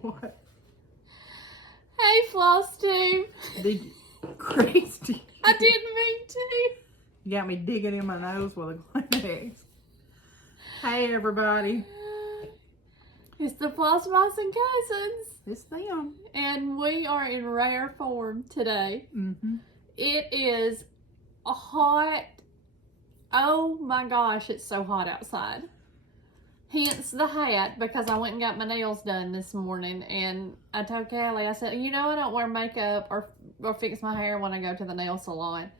What? Hey, FlossTube. Did you, crazy? I didn't mean to. You got me digging in my nose with a Kleenex. Hey, everybody. It's the Floss Moss and Cousins. It's them. And we are in rare form today. Mm-hmm. It is hot. Oh my gosh, it's so hot outside. Hence the hat, because I went and got my nails done this morning, and I told Callie, I said, you know, I don't wear makeup or fix my hair when I go to the nail salon.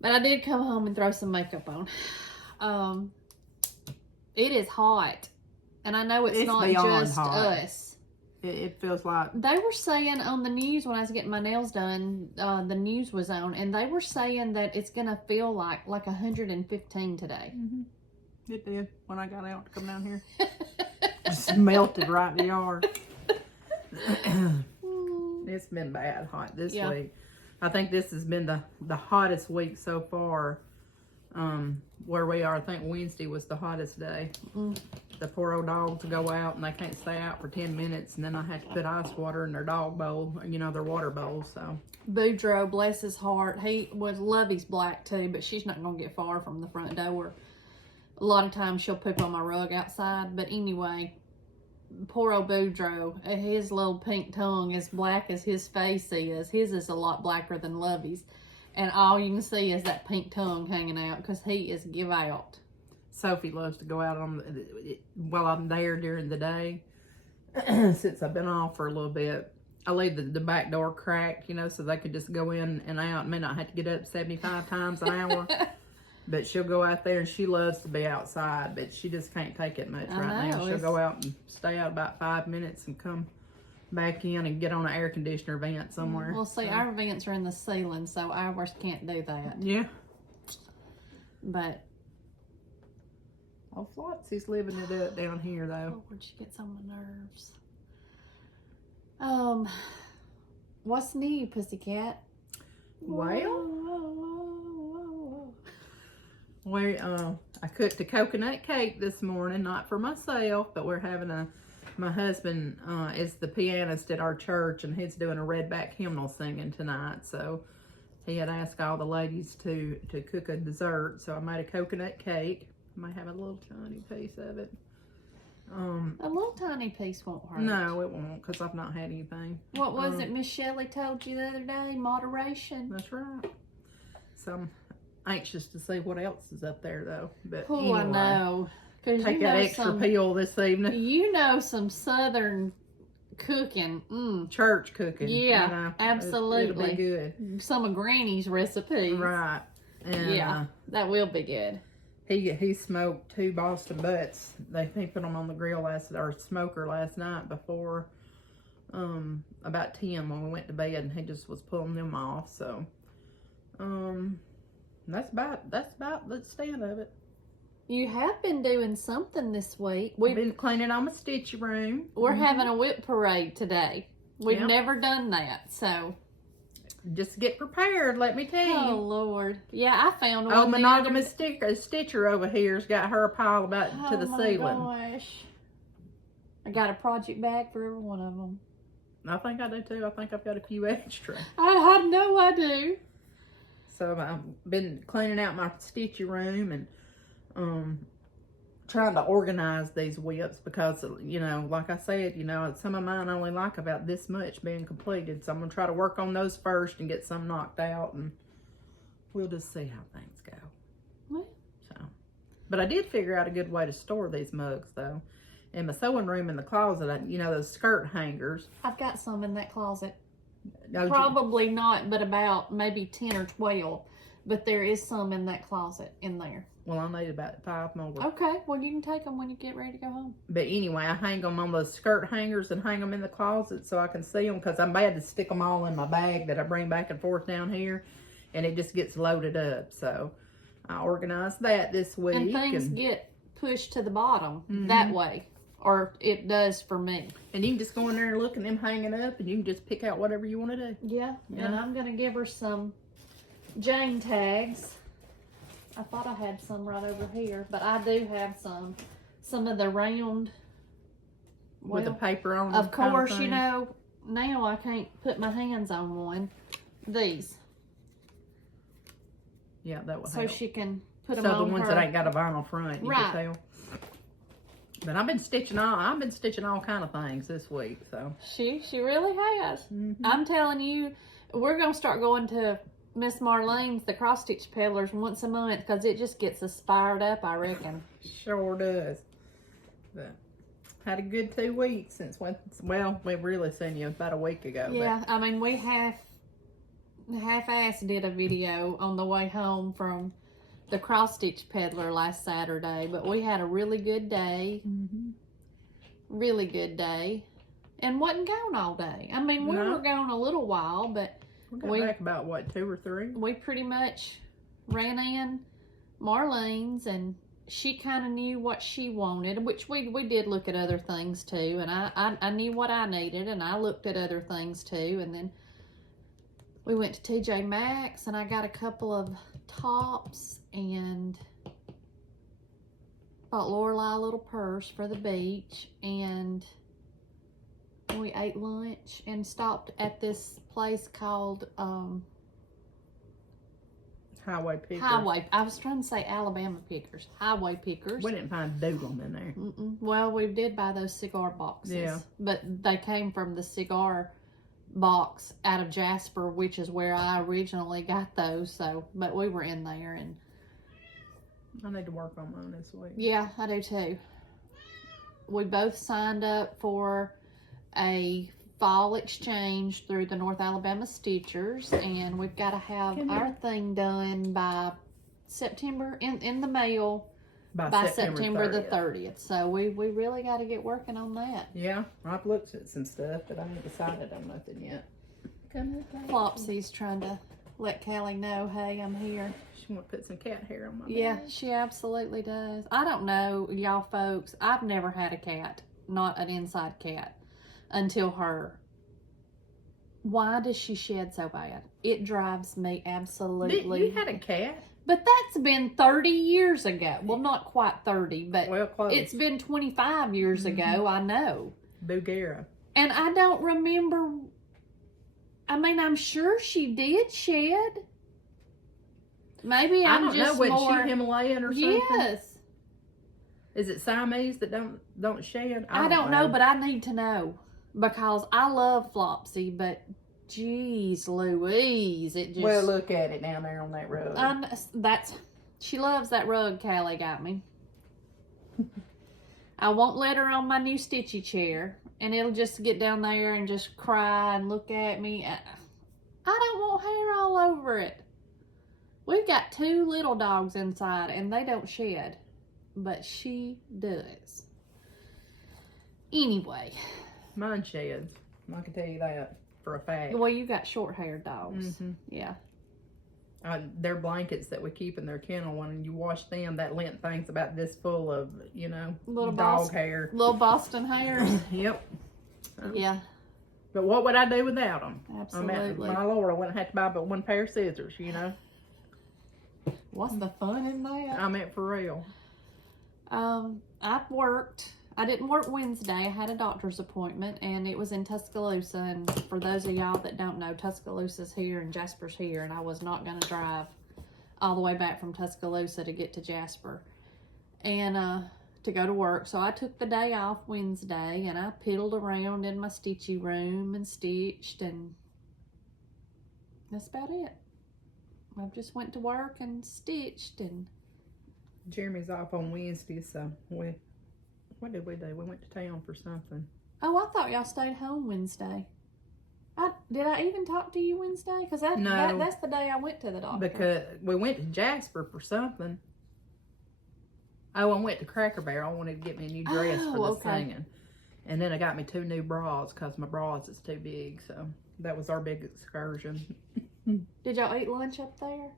But I did come home and throw some makeup on. It is hot. And I know it's not just hot. us. It feels like... They were saying on the news when I was getting my nails done, the news was on, and they were saying that it's going to feel like 115 today. Mm-hmm. It did when I got out to come down here. Just melted right in the yard. It's been bad hot this week. I think this has been the hottest week so far. Where we are, I think Wednesday was the hottest day. The poor old dogs go out and they can't stay out for 10 minutes, and then I have to put ice water in their dog bowl, you know, their water bowl. So Boudreaux, bless his heart, he would love his black too, but she's not gonna get far from the front door. A lot of times she'll poop on my rug outside, but anyway, poor old Boudreaux, his little pink tongue, as black as his face is, his is a lot blacker than Lovey's. And all you can see is that pink tongue hanging out because he is give out. Sophie loves to go out while I'm there during the day. Since I've been off for a little bit, I leave the back door cracked, you know, so they could just go in and out. May not have to get up 75 times an hour. But she'll go out there, and she loves to be outside, but she just can't take it much right now. She'll go out and stay out about 5 minutes and come back in and get on an air conditioner vent somewhere. Well, see, our vents are in the ceiling, so ours can't do that. Yeah. But oh, Flossy's living it up down here, though. Lord, she gets on my nerves. What's new, pussycat? Well, I cooked a coconut cake this morning, not for myself, but we're having my husband is the pianist at our church, and he's doing a redback hymnal singing tonight. So he had asked all the ladies to cook a dessert. So I made a coconut cake. I might have a little tiny piece of it. A little tiny piece won't hurt. No, it won't, because I've not had anything. What was it Miss Shelley told you the other day? Moderation. That's right. So I'm anxious to see what else is up there, though. But oh, anyway, I know. Take that extra peel this evening. You know some Southern cooking. Church cooking. Yeah, you know, absolutely. It'll be good. Some of Granny's recipes. Right. And, yeah, that will be good. He smoked 2 Boston butts. He put them on the grill smoker last night before about 10 when we went to bed, and he just was pulling them off. So that's about the extent of it. You have been doing something this week. We've been cleaning on my stitchy room. We're having a whip parade today. We've never done that, so just get prepared, let me tell you. Oh, Lord. Yeah, I found one. Oh, monogamous stitcher over here's got her pile about to the ceiling. Oh, my gosh. I got a project bag for every one of them. I think I do, too. I think I've got a few extra. I know I do. So I've been cleaning out my stitchy room and trying to organize these whips because, you know, like I said, you know, some of mine only like about this much being completed. So I'm going to try to work on those first and get some knocked out, and we'll just see how things go. Well. So, but I did figure out a good way to store these mugs, though. In my sewing room in the closet, you know, those skirt hangers. I've got some in that closet. No, probably not, but about maybe 10 or 12. But there is some in that closet in there. Well, I need about 5 more. Okay, well, you can take them when you get ready to go home. But anyway, I hang them on those skirt hangers and hang them in the closet so I can see them, because I'm bad to stick them all in my bag that I bring back and forth down here, and it just gets loaded up. So I organized that this week. And things get pushed to the bottom that way, or it does for me. And you can just go in there and look at them hanging up, and you can just pick out whatever you want to do. Yeah, and I'm going to give her some Jane tags. I thought I had some right over here, but I do have some of the round with the paper on. Of course, you know, now I can't put my hands on one. These. Yeah, that would so help. she can put them so on the ones her. that ain't got a vinyl front, you can tell. But I've been stitching all kind of things this week. So she really has. I'm telling you, we're gonna start going to Miss Marlene's, the cross stitch peddlers, once a month because it just gets us fired up, I reckon. Sure does. But had a good 2 weeks since when. Well, we really seen you about a week ago. Yeah, I mean we half-ass did a video on the way home from the cross stitch peddler last Saturday, but we had a really good day. Really good day, and wasn't gone all day. I mean, we were gone a little while, but we got back about what, 2 or 3. We pretty much ran in Marlene's, and she kind of knew what she wanted, which we did look at other things too, and I knew what I needed, and I looked at other things too, and then we went to TJ Maxx, and I got a couple of tops and bought Lorelai a little purse for the beach, and we ate lunch and stopped at this place called Highway Pickers. I was trying to say Alabama Pickers. Highway Pickers. We didn't find doodling in there. Well, we did buy those cigar boxes. Yeah. But they came from the cigar box out of Jasper, which is where I originally got those. So, but we were in there, and I need to work on mine this week. Yeah, I do too. We both signed up for a fall exchange through the North Alabama Stitchers, and we've got to have our thing done by September, in the mail by September 30th. the 30th. So we really got to get working on that. Yeah, I've looked at some stuff, but I haven't decided on nothing yet. Flopsy's trying to let Callie know, hey, I'm here. She want to put some cat hair on my Yeah, bed. she absolutely does. I don't know, y'all folks. I've never had a cat, not an inside cat, until her. Why does she shed so bad? It drives me absolutely. You had a cat? But that's been 30 years ago. Well, not quite 30, but well, close. It's been 25 years ago, I know. Bugera. And I don't remember. I mean, I'm sure she did shed. Maybe I'm just more. She Himalayan or something? Yes. Is it Siamese that don't shed? I don't know, but I need to know because I love Flopsy, but geez Louise, it just. Well, look at it down there on that rug. She loves that rug Callie got me. I won't let her on my new stitchy chair, and it'll just get down there and just cry and look at me. I don't want hair all over it. We've got 2 little dogs inside, and they don't shed, but she does. Anyway. Mine sheds. I can tell you that for a fact. Well, you got short-haired dogs. Yeah. They're blankets that we keep in their kennel. When you wash them, that lint thing's about this full of, Little dog hair. Little Boston hairs. Yep. Yeah. But what would I do without them? Absolutely. My Lord, I wouldn't have to buy but one pair of scissors, What's the fun in that? I meant for real. I've worked. I didn't work Wednesday. I had a doctor's appointment, and it was in Tuscaloosa. And for those of y'all that don't know, Tuscaloosa's here and Jasper's here, and I was not going to drive all the way back from Tuscaloosa to get to Jasper and to go to work. So I took the day off Wednesday, and I piddled around in my stitchy room and stitched, and that's about it. I just went to work and stitched, and Jeremy's off on Wednesday, so what did we do? We went to town for something. Oh, I thought y'all stayed home Wednesday. Did I even talk to you Wednesday? Because that's the day I went to the doctor. Because we went to Jasper for something. Oh, I went to Cracker Barrel. I wanted to get me a new dress for the singing. And then I got me 2 new bras because my bras is too big. So that was our big excursion. Did y'all eat lunch up there?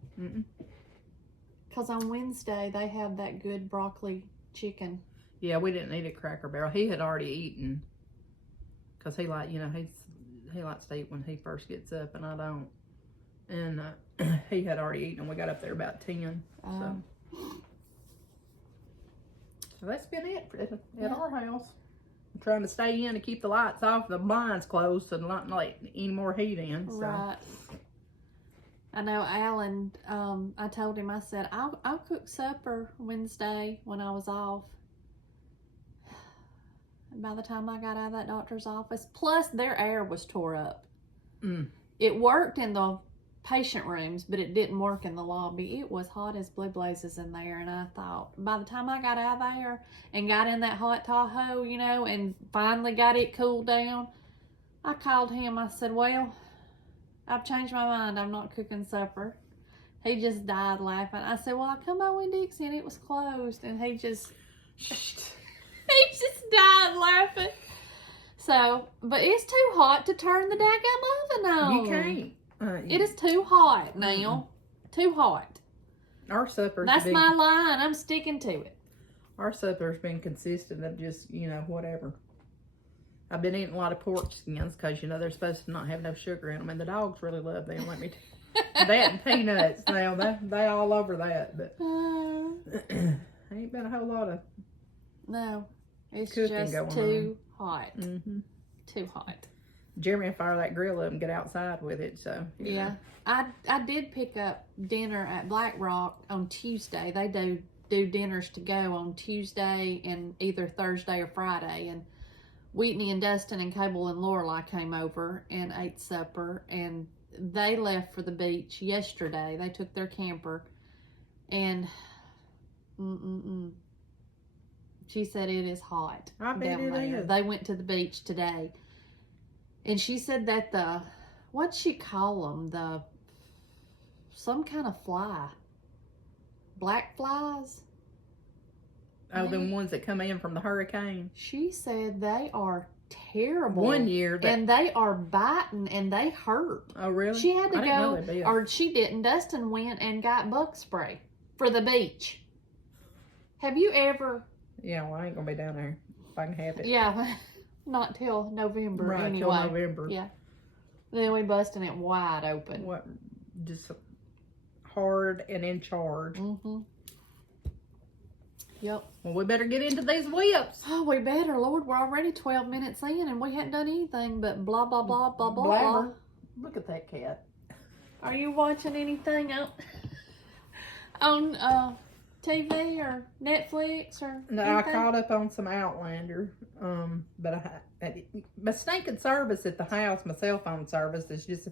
Because on Wednesday, they have that good broccoli chicken. Yeah, we didn't eat at Cracker Barrel. He had already eaten. Because he likes to eat when he first gets up, and I don't. And he had already eaten, and we got up there about 10. So that's been it at our house. trying to stay in to keep the lights off, the blinds closed, so not let any more heat in. So. Right. I know Alan, I told him, I said, I'll cook supper Wednesday when I was off. And by the time I got out of that doctor's office, plus their air was tore up. It worked in the patient rooms, but it didn't work in the lobby. It was hot as blue blazes in there, and I thought, by the time I got out of there and got in that hot Tahoe, you know, and finally got it cooled down, I called him. I said, well, I've changed my mind. I'm not cooking supper. He just died laughing. I said, well, I come by Winn-Dixie and it was closed. And he just died laughing. So, but it's too hot to turn the daggum oven on. You can't. It is too hot now. Too hot. Our supper's That's my line. I'm sticking to it. Our supper's been consistent of just, you know, whatever. I've been eating a lot of pork skins because, you know, they're supposed to not have no sugar in them. And the dogs really love them, let me tell you. That and peanuts now, they all over that. But ain't been a whole lot of no. It's cooking just going too hot. Too hot. Jeremy will fire that grill up and get outside with it. So yeah. I did pick up dinner at Black Rock on Tuesday. They do dinners to go on Tuesday and either Thursday or Friday. And Whitney and Dustin and Cable and Lorelai came over and ate supper, and they left for the beach yesterday. They took their camper, and she said it is hot. I bet down it there. is. They went to the beach today, and she said that what'd she call them? Some kind of fly. Black flies? Oh, the ones that come in from the hurricane. She said they are terrible. One year. And they are biting and they hurt. Oh, really? She had to I didn't know go, they did. or she didn't. Dustin went and got bug spray for the beach. Have you ever? Yeah, well, I ain't going to be down there if I can have it. Yeah, not till November Right, anyway. till November. Yeah. Then we busting it wide open. What? Just hard and in charge. Yep. Well, we better get into these whips. Oh, we better, Lord. We're already 12 minutes in and we hadn't done anything but blah, blah, blah, blah, blah. Blabber. Look at that cat. Are you watching anything on TV or Netflix or No, anything? I caught up on some Outlander, but my stinking service at the house, my cell phone service, has just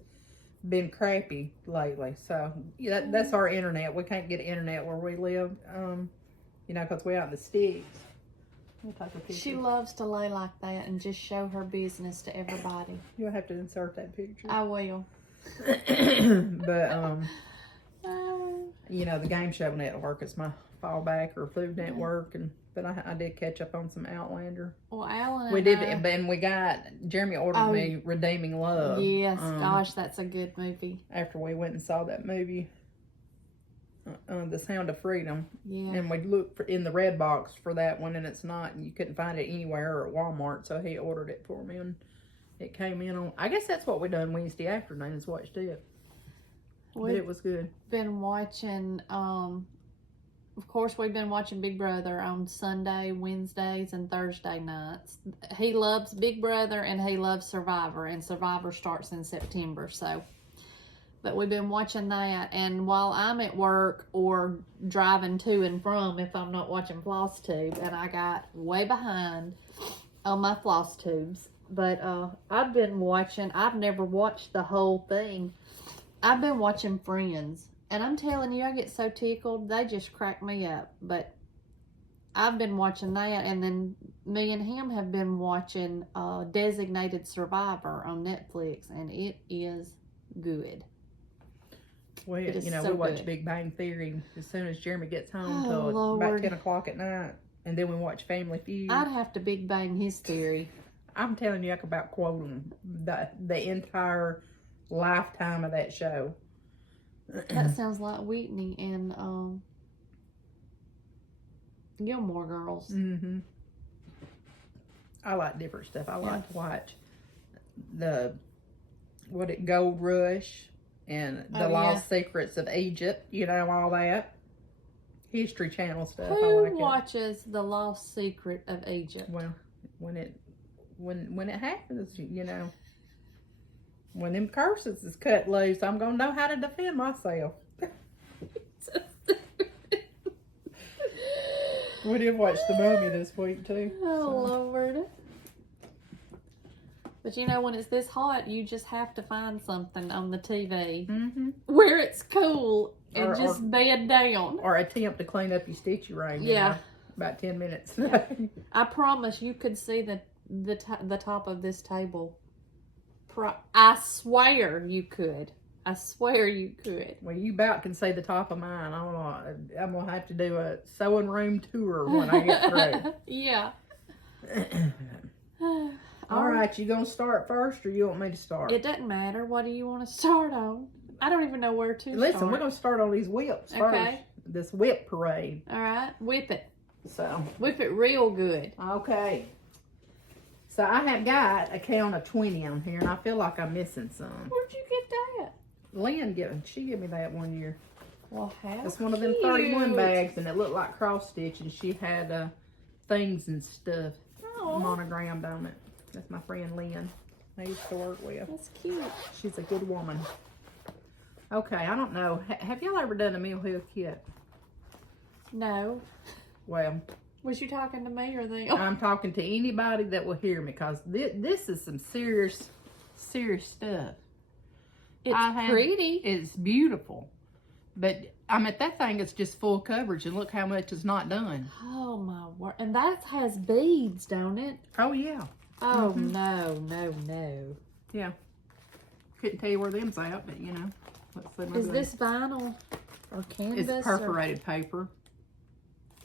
been crappy lately. So yeah, that's our internet. We can't get internet where we live, you know, because we're out in the sticks. We'll take a picture. She loves to lay like that and just show her business to everybody. You'll have to insert that picture. I will. But you know, the Game Show Network is my fallback, or Food Network, but I did catch up on some Outlander. Well, Alan We and did, I, and we got Jeremy ordered me Redeeming Love. yes, gosh, that's a good movie. After we went and saw that movie, The Sound of Freedom, Yeah. and we looked in the red box for that one, and it's not. You couldn't find it anywhere or at Walmart, so he ordered it for me, and it came in on. I guess that's what we done Wednesday afternoon, is watched it. But it was good. Been watching, of course, we've been watching Big Brother on Sunday, Wednesdays, and Thursday nights. He loves Big Brother and he loves Survivor, and Survivor starts in September, so. But we've been watching that, and while I'm at work or driving to and from, if I'm not watching FlossTube, and I got way behind on my FlossTubes, but I've been watching, I've never watched the whole thing. I've been watching Friends, and I'm telling you, I get so tickled. They just crack me up. But I've been watching that, and then me and him have been watching Designated Survivor on Netflix, and it is good. Well, It is you know, so we watch good. Big Bang Theory as soon as Jeremy gets home Oh, till about Lord. 10 o'clock at night, and then we watch Family Feud. I'd have to Big Bang his theory. I'm telling you, I could about quote him the entire lifetime of that show. That sounds like Whitney and Gilmore Girls. Mm-hmm. I like different stuff. I like to watch Gold Rush and the Lost Secrets of Egypt. You know, all that History Channel stuff. I Who like it. watches The Lost Secret of Egypt? Well, when it when it happens, you know. When them curses is cut loose, I'm gonna know how to defend myself. We did watch The Mummy this week too. Oh Lord. But you know, when it's this hot, you just have to find something on the TV where it's cool and just bed down. Or attempt to clean up your stitchy ring. Yeah. You know, about 10 minutes. I promise you could see the top of this table. I swear you could. I swear you could. Well, you about can see the top of mine. I'm gonna have to do a sewing room tour when I get through. Yeah. All right, you gonna start first, or you want me to start? It doesn't matter. What do you want to start on? I don't even know where to Listen, start. we're gonna start on these whips first. This whip parade. All right, whip it. So whip it real good. Okay. So I have got a count of 20 on here, and I feel like I'm missing some. Where'd you get that? Lynn she gave me that one year. Well, how It's one of them 31 bags, and it looked like cross stitch, and she had things and stuff monogrammed on it. That's my friend Lynn. I used to work with. That's cute. She's a good woman. Okay, I don't know. Have y'all ever done a Mill Hill kit? No. Well, was you talking to me or them? I'm talking to anybody that will hear me, because this is some serious stuff. It's pretty. It's beautiful. But, I mean, that thing is just full coverage, and look how much is not done. Oh, my word. And that has beads, don't it? Oh, yeah. Oh, no. Yeah. Couldn't tell you where them's at, but, you know. Let's see. Is this vinyl or canvas? It's perforated paper.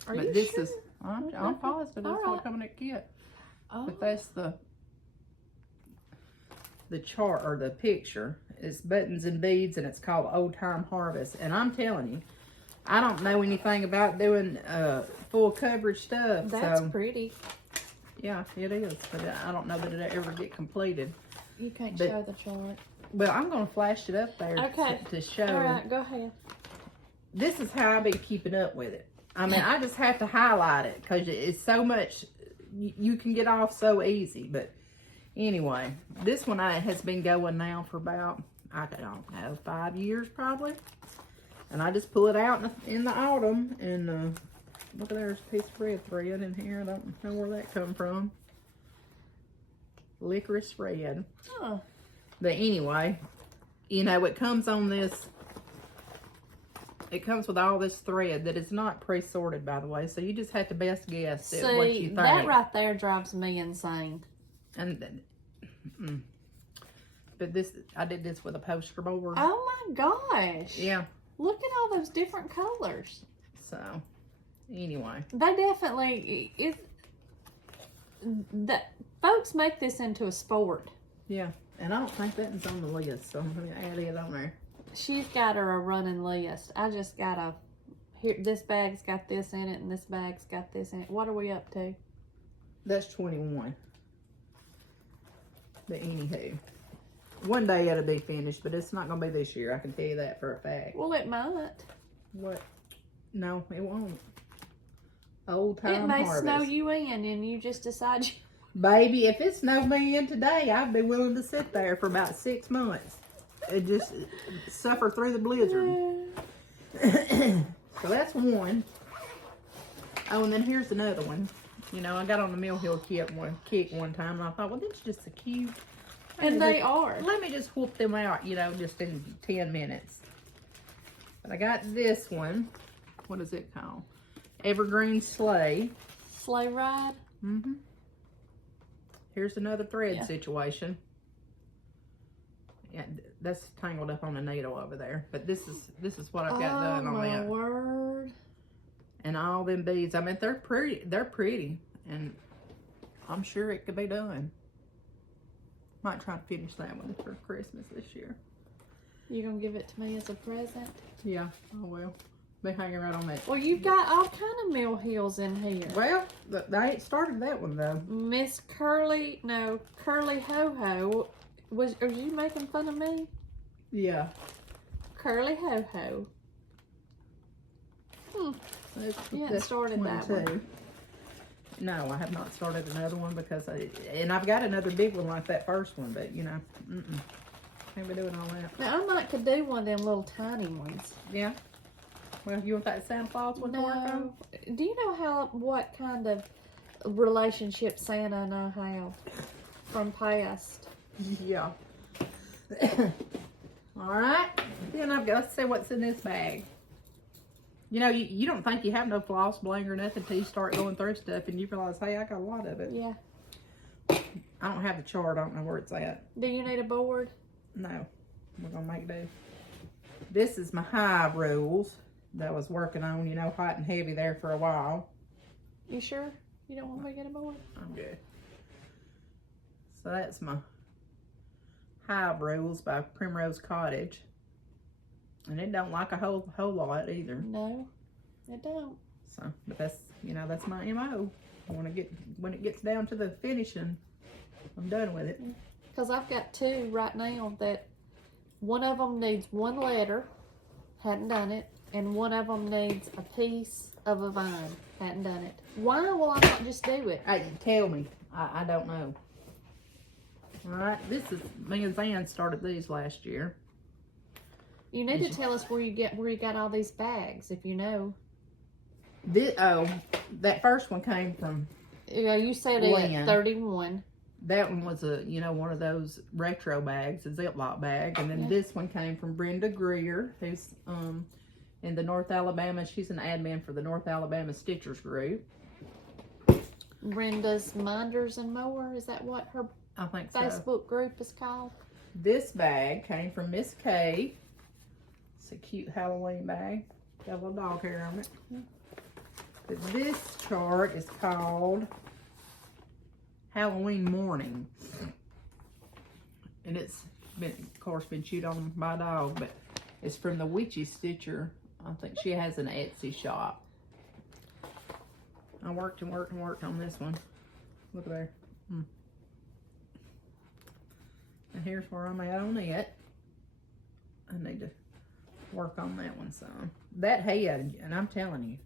Are but you this sure? is, I'm positive that's what coming in the kit. Oh. But that's the chart, or the picture. It's buttons and beads, and it's called Old Time Harvest. And I'm telling you, I don't know anything about doing full coverage stuff. That's pretty. Yeah, it is. But I don't know that it'll ever get completed. You can't show the chart. Well, I'm going to flash it up there to show. All right, go ahead. This is how I be keeping up with it. I mean, I just have to highlight it because it's so much, you can get off so easy. But anyway, this one has been going now for about, I don't know, 5 years probably. And I just pull it out in the autumn, and look, there's a piece of red thread in here. I don't know where that come from. Licorice red. Oh. But anyway, you know, it comes on this, it comes with all this thread that is not pre-sorted, by the way. So you just have to best guess at what you think. That right there drives me insane. And but this, I did this with a poster board. Oh my gosh. Yeah. Look at all those different colors. So, anyway. They definitely, that folks make this into a sport. Yeah. And I don't think that is on the list, so I'm going to add it on there. She's got her a running list. I just got here, this bag's got this in it, and this bag's got this in it. What are we up to? That's 21. But anywho, one day it'll be finished, but it's not going to be this year. I can tell you that for a fact. Well, it might. What? No, it won't. Old Time It may Harvest. snow you in, and you just decide. Baby, if it snowed me in today, I'd be willing to sit there for about 6 months and just suffer through the blizzard. So that's one. Oh, and then here's another one. You know, I got on the Mill Hill kick one time, and I thought, well, that's just so cute. And they are. Let me just whoop them out, you know, just in 10 minutes. But I got this one. What is it called? Evergreen Sleigh. Sleigh ride? Mm-hmm. Here's another thread situation. Yeah, that's tangled up on the needle over there. But this is what I've got done on that. Oh my word. And all them beads. I mean, they're pretty. They're pretty. And I'm sure it could be done. Might try to finish that one for Christmas this year. You gonna give it to me as a present? Yeah, I will. Be hanging right on that. Well, you've got all kind of Mill Hills in here. Well, they ain't started that one though. Miss Curly Ho Ho. Are you making fun of me? Yeah. Curly Ho Ho. You hadn't started that one. No, I have not started another one because and I've got another big one like that first one, but you know, can't be doing all that. Now, I might could do one of them little tiny ones. Yeah. Well, you want that Santa Claus one to work on? Do you know what kind of relationship Santa and I have from past? Yeah. All right. Then let's see what's in this bag. You know, you don't think you have no floss bling or nothing until you start going through stuff and you realize, hey, I got a lot of it. Yeah. I don't have the chart. I don't know where it's at. Do you need a board? No. We're going to make do. This is my hive rules that I was working on, you know, hot and heavy there for a while. You sure? You don't want me to get a board? I'm good. So that's my hive rules by Primrose Cottage. And it don't like a whole lot either. No, it don't. So, but that's, you know, that's my MO. When it gets down to the finishing, I'm done with it. Because I've got two right now that one of them needs one letter, hadn't done it, and one of them needs a piece of a vine, hadn't done it. Why will I not just do it? Hey, tell me. I don't know. All right, this is, me and Zan started these last year. You need to tell us where you got all these bags, if you know. That first one came from Yeah, you said it at 31. That one was one of those retro bags, a Ziploc bag. And then this one came from Brenda Greer, who's in the North Alabama. She's an admin for the North Alabama Stitchers group. Brenda's Minders and More, is that what her I think so. Facebook group is called? This bag came from Miss Kay. It's a cute Halloween bag. Got a little dog hair on it. But this chart is called Halloween Morning. And it's been, of course, been chewed on by a dog, but it's from the Witchy Stitcher. I think she has an Etsy shop. I worked and worked and worked on this one. Look there. And here's where I'm at on it. I need to work on that one some. That head, and I'm telling you,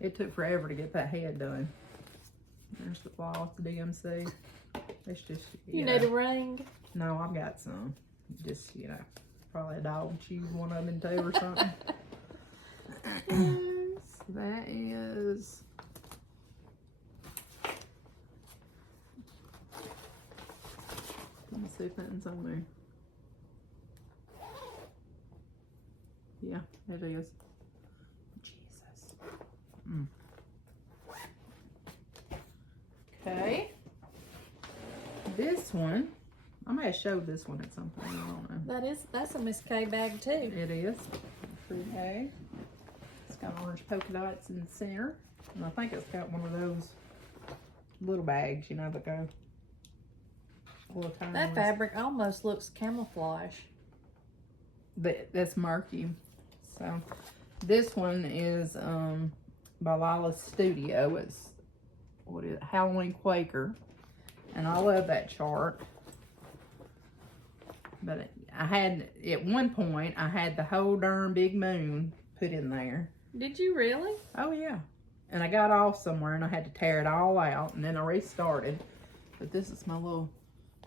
it took forever to get that head done. There's the floss, the DMC. It's just, You need a ring? No, I've got some. Just, probably a dog chewed one of them in two or something. So that is... Let me see if nothing's on there. Yeah, it is. Jesus. Okay. This one, I may have showed this one at some point. I don't know. That's a Miss K bag too. It is. Fruit bag. It's got orange polka dots in the center. And I think it's got one of those little bags, that go. That fabric almost looks camouflage. That's murky. So this one is by Lila's Studio. It's Halloween Quaker, and I love that chart. But I had at one point I had the whole darn big moon put in there. Did you really? Oh yeah. And I got off somewhere and I had to tear it all out, and then I restarted. But this is my little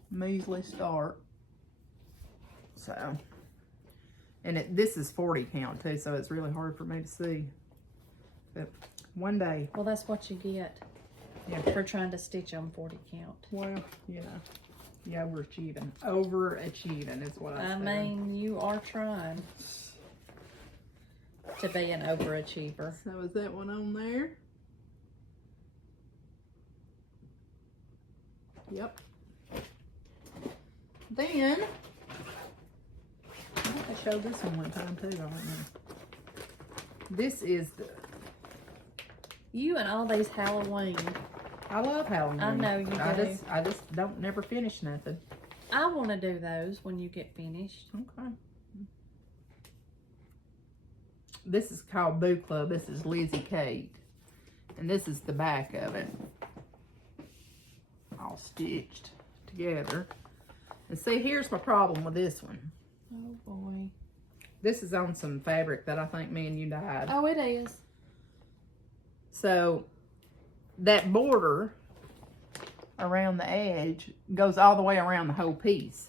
measly start. So, and this is 40 count too, so it's really hard for me to see. But one day. Well, that's what you get. Yeah. For trying to stitch on 40 count. Well, yeah, overachieving. Overachieving is what I say. mean, you are trying to be an overachiever. So is that one on there? Yep. Then, I think I showed this one time too, I don't know. This is You and all these Halloween. I love Halloween. I know you do. I just don't never finish nothing. I want to do those when you get finished. Okay. This is called Boo Club. This is Lizzie Kate. And this is the back of it. All stitched together. And see, here's my problem with this one. Oh boy. This is on some fabric that I think me and you dyed. Oh, it is. So, that border around the edge goes all the way around the whole piece.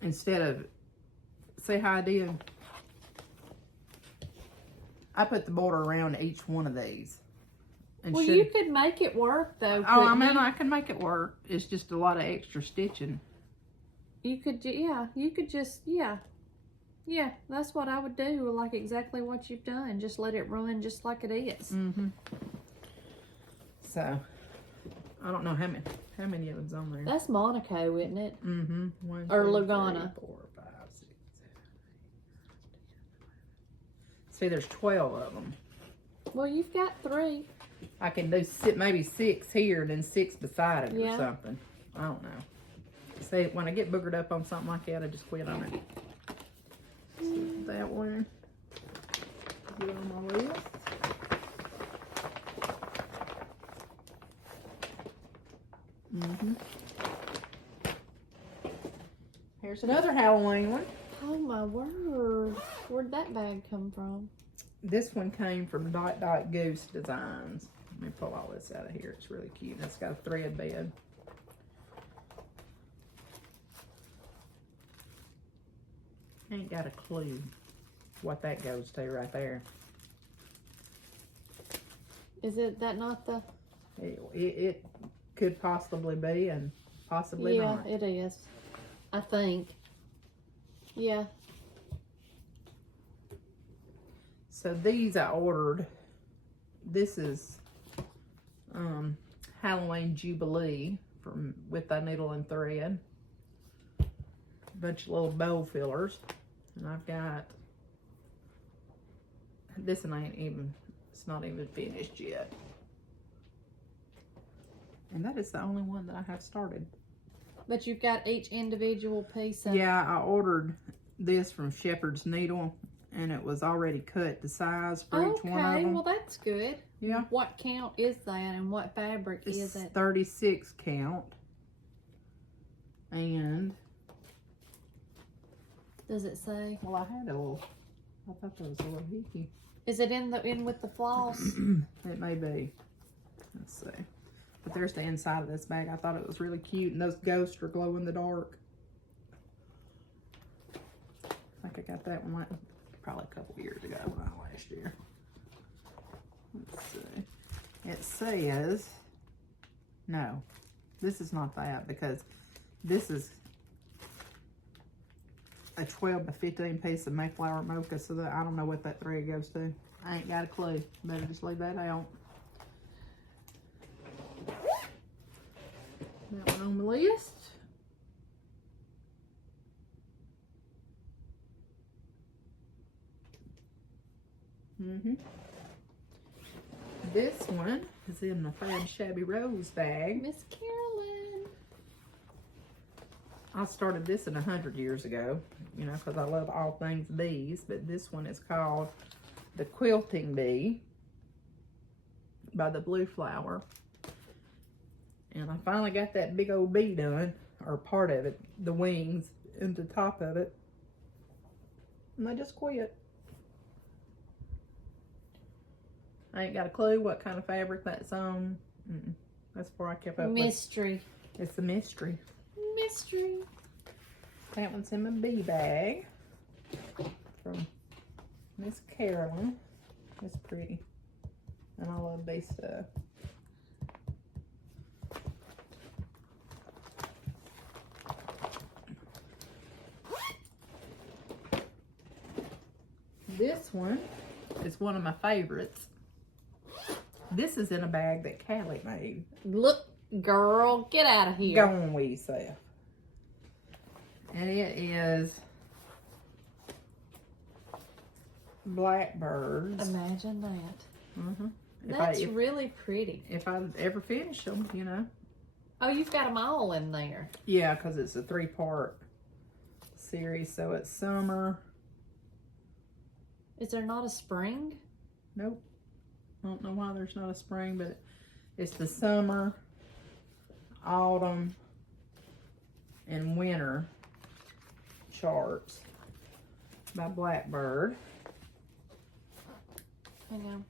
Instead of, see how I did? I put the border around each one of these. And well, you could make it work though. Oh, I mean, I can make it work. It's just a lot of extra stitching. You could, yeah, you could just, yeah. Yeah, that's what I would do, like exactly what you've done. Just let it run just like it is. Mm-hmm. So, I don't know how many of them's on there. That's Monaco, isn't it? Mm-hmm. One, Or two, Lugana. 3, 4, 5, 6, 7, 8, 9, 10, 11. See, there's 12 of them. Well, you've got 3. I can do maybe 6 here and then 6 beside it or something. I don't know. See, when I get boogered up on something like that, I just quit on it. So that one. Put it on my list. Mm-hmm. Here's another Halloween one. Oh my word. Where'd that bag come from? This one came from Dot Dot Goose Designs. Let me pull all this out of here. It's really cute. It's got a thread bed. Ain't got a clue what that goes to right there. Is it that not the... It could possibly be and possibly not. Yeah, it is. I think. Yeah. So these I ordered. This is Halloween Jubilee from with a needle and thread. A bunch of little bow fillers. And I've got this one it's not even finished yet. And that is the only one that I have started. But you've got each individual piece of... Yeah, I ordered this from Shepherd's Needle, and it was already cut the size for each one of them. Okay, well that's good. Yeah. What count is that, and what fabric is it? 36 count. And... Does it say? well, I had a little... I thought that was a little hickey. Is it in with the floss? It may be. Let's see. But there's the inside of this bag. I thought it was really cute, and those ghosts are glow in the dark. I think I got that one probably a couple years ago, not last year. Let's see. It says, no, this is not that, because this is a 12 by 15 piece of Mayflower Mocha, so that I don't know what that thread goes to. I ain't got a clue. Better just leave that out. That one on the list. This one is in the Fab Shabby Rose bag. Miss Carolyn. I started this 100 years ago, you know, because I love all things bees. But this one is called the Quilting Bee by the Blue Flower. And I finally got that big old bee done, or part of it, the wings and the top of it. And I just quit. I ain't got a clue what kind of fabric that's on. That's before I kept up Mystery. with. It's a mystery. Mystery. That one's in my bee bag from Miss Carolyn. It's pretty. And I love bee stuff. This one is one of my favorites. This is in a bag that Callie made. Look, girl, get out of here. Go on with yourself. And it is blackbirds. Imagine that. That's really pretty. If I ever finish them, you know. Oh, you've got them all in there. Yeah, because it's a 3-part series. So it's summer. Is there not a spring? Nope. I don't know why there's not a spring, but it's the summer, autumn, and winter charts by Blackbird. Hang on.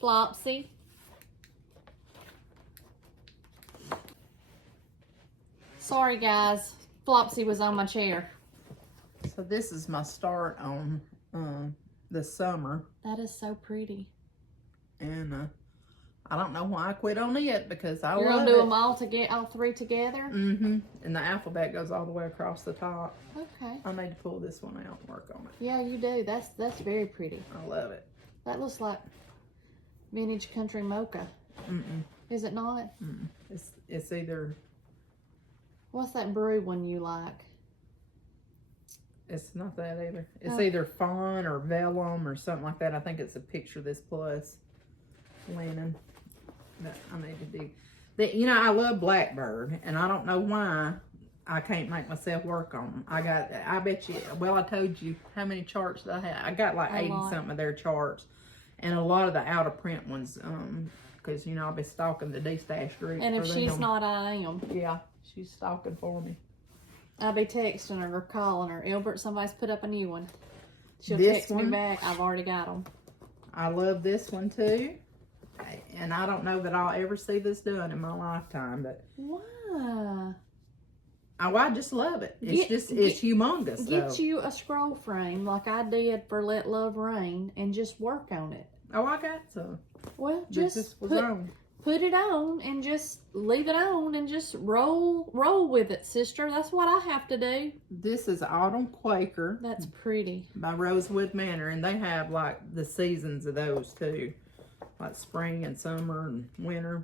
Flopsy. Sorry, guys. Flopsy was on my chair. So this is my start on the summer. That is so pretty. And I don't know why I quit on it because I You're love gonna do it. them all three together? Mm-hmm. And the alphabet goes all the way across the top. Okay. I need to pull this one out and work on it. Yeah, you do. That's very pretty. I love it. That looks like vintage country mocha. Mm-mm. Is it not? Mm-mm. It's either... What's that brew one you like? It's not that either. It's Oh. either fawn or vellum or something like that. I think it's a Picture This Plus linen that I need to do. You know, I love Blackbird, and I don't know why I can't make myself work on them. I bet you, well, I told you how many charts that I had. I got like 80 something of their charts, and a lot of the out of print ones, because, you know, I'll be stalking the D-Stash group. And if for she's them. not, I am. Yeah, she's stalking for me. I'll be texting her or calling her. Albert, somebody's put up a new one. She'll This text me one? back. I've already got them. I love this one too. And I don't know that I'll ever see this done in my lifetime, but Why? I just love it. It's humongous. Get though. you a scroll frame like I did for Let Love Rain and just work on it. Oh, I got some. Well, This just was put, on. put it on and just leave it on and just roll with it, sister. That's what I have to do. This is Autumn Quaker That's pretty. by Rosewood Manor, and they have like the seasons of those too, like spring and summer and winter.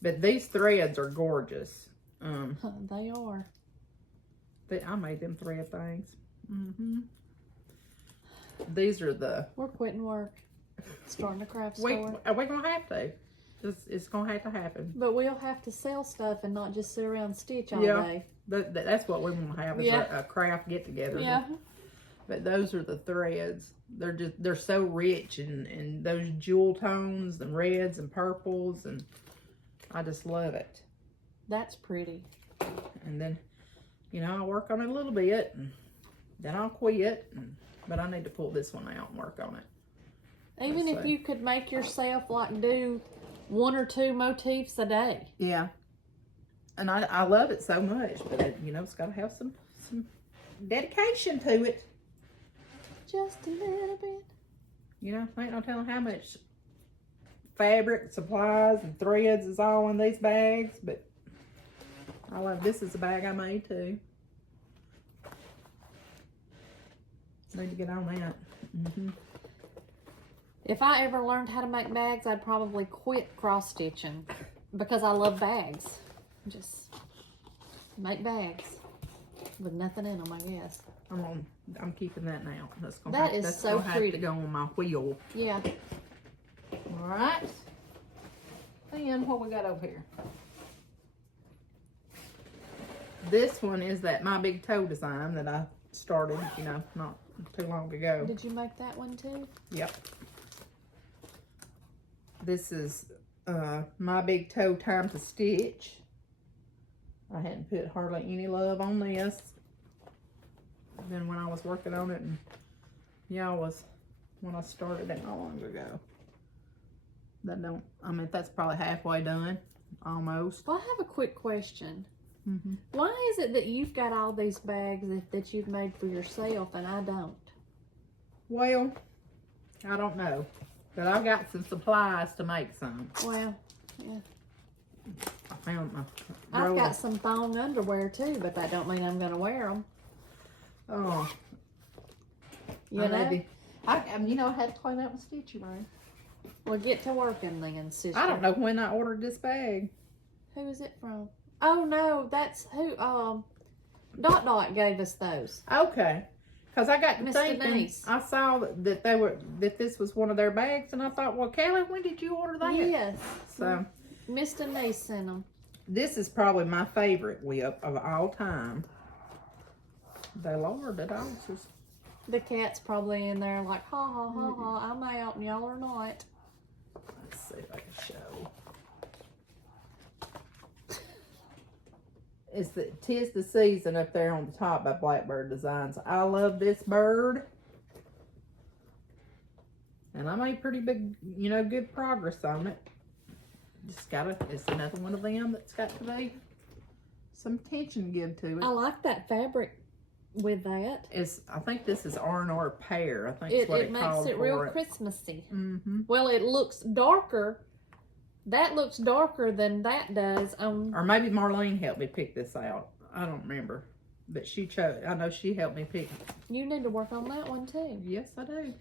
But these threads are gorgeous. They are. I made them thread things. These are the... We're quitting work. Starting a craft We're store. gonna have to. It's gonna have to happen. But we'll have to sell stuff and not just sit around and stitch all Yeah. day. That's what we want to have is a craft get together. Yeah. But those are the threads. They're so rich and those jewel tones and reds and purples, and I just love it. That's pretty. And then, you know, I'll work on it a little bit, and then I'll quit. But I need to pull this one out and work on it. Even Let's if see. you could make yourself like do 1 or 2 motifs a day. Yeah. And I love it so much, but you know, it's got to have some dedication to it. Just a little bit. You know, I ain't no telling how much fabric, supplies, and threads is all in these bags, but I love this is a bag I made too. Need to get on that. If I ever learned how to make bags, I'd probably quit cross stitching because I love bags. Just make bags with nothing in them, I guess. I'm keeping that now. That's so have pretty. to go on my wheel. Yeah. All right. Then what we got over here? This one is that My Big Toe design that I started, you know, not too long ago. Did you make that one too? Yep. This is My Big Toe Time to Stitch. I hadn't put hardly any love on this. Then when I was working on it, and yeah, when I started it not long ago. That's probably halfway done, almost. Well, I have a quick question. Mm-hmm. Why is it that you've got all these bags that you've made for yourself and I don't? Well, I don't know, but I've got some supplies to make some. Well, yeah. I found my I've roll. got some thong underwear too, but that don't mean I'm going to wear them. Oh, You know? you know, I had to clean out my stitching room. Well, get to working then, sister. I don't know when I ordered this bag. Who is it from? Oh, no, that's who, Dot Dot gave us those. Okay, because I got to Miss thinking, Denise. I saw that this was one of their bags, and I thought, well, Kelly, when did you order that? Yes. So Miss Denise sent them. this is probably my favorite whip of all time. They lowered the dogs. The cat's probably in there like, ha ha ha ha, I'm out and y'all are not. Let's see if I can show. It's the 'Tis the Season up there on the top by Blackbird Designs. I love this bird. And I made pretty big, you know, good progress on it. Just gotta, it's another one of them that's got to be some attention give to it. I like that fabric with that. I think this is R&R pear. I think it's what it makes it real Christmassy. Mm-hmm. Well, it looks darker. That looks darker than that does. Or maybe Marlene helped me pick this out. I don't remember. But she chose, I know she helped me pick. You need to work on that one too. Yes, I do.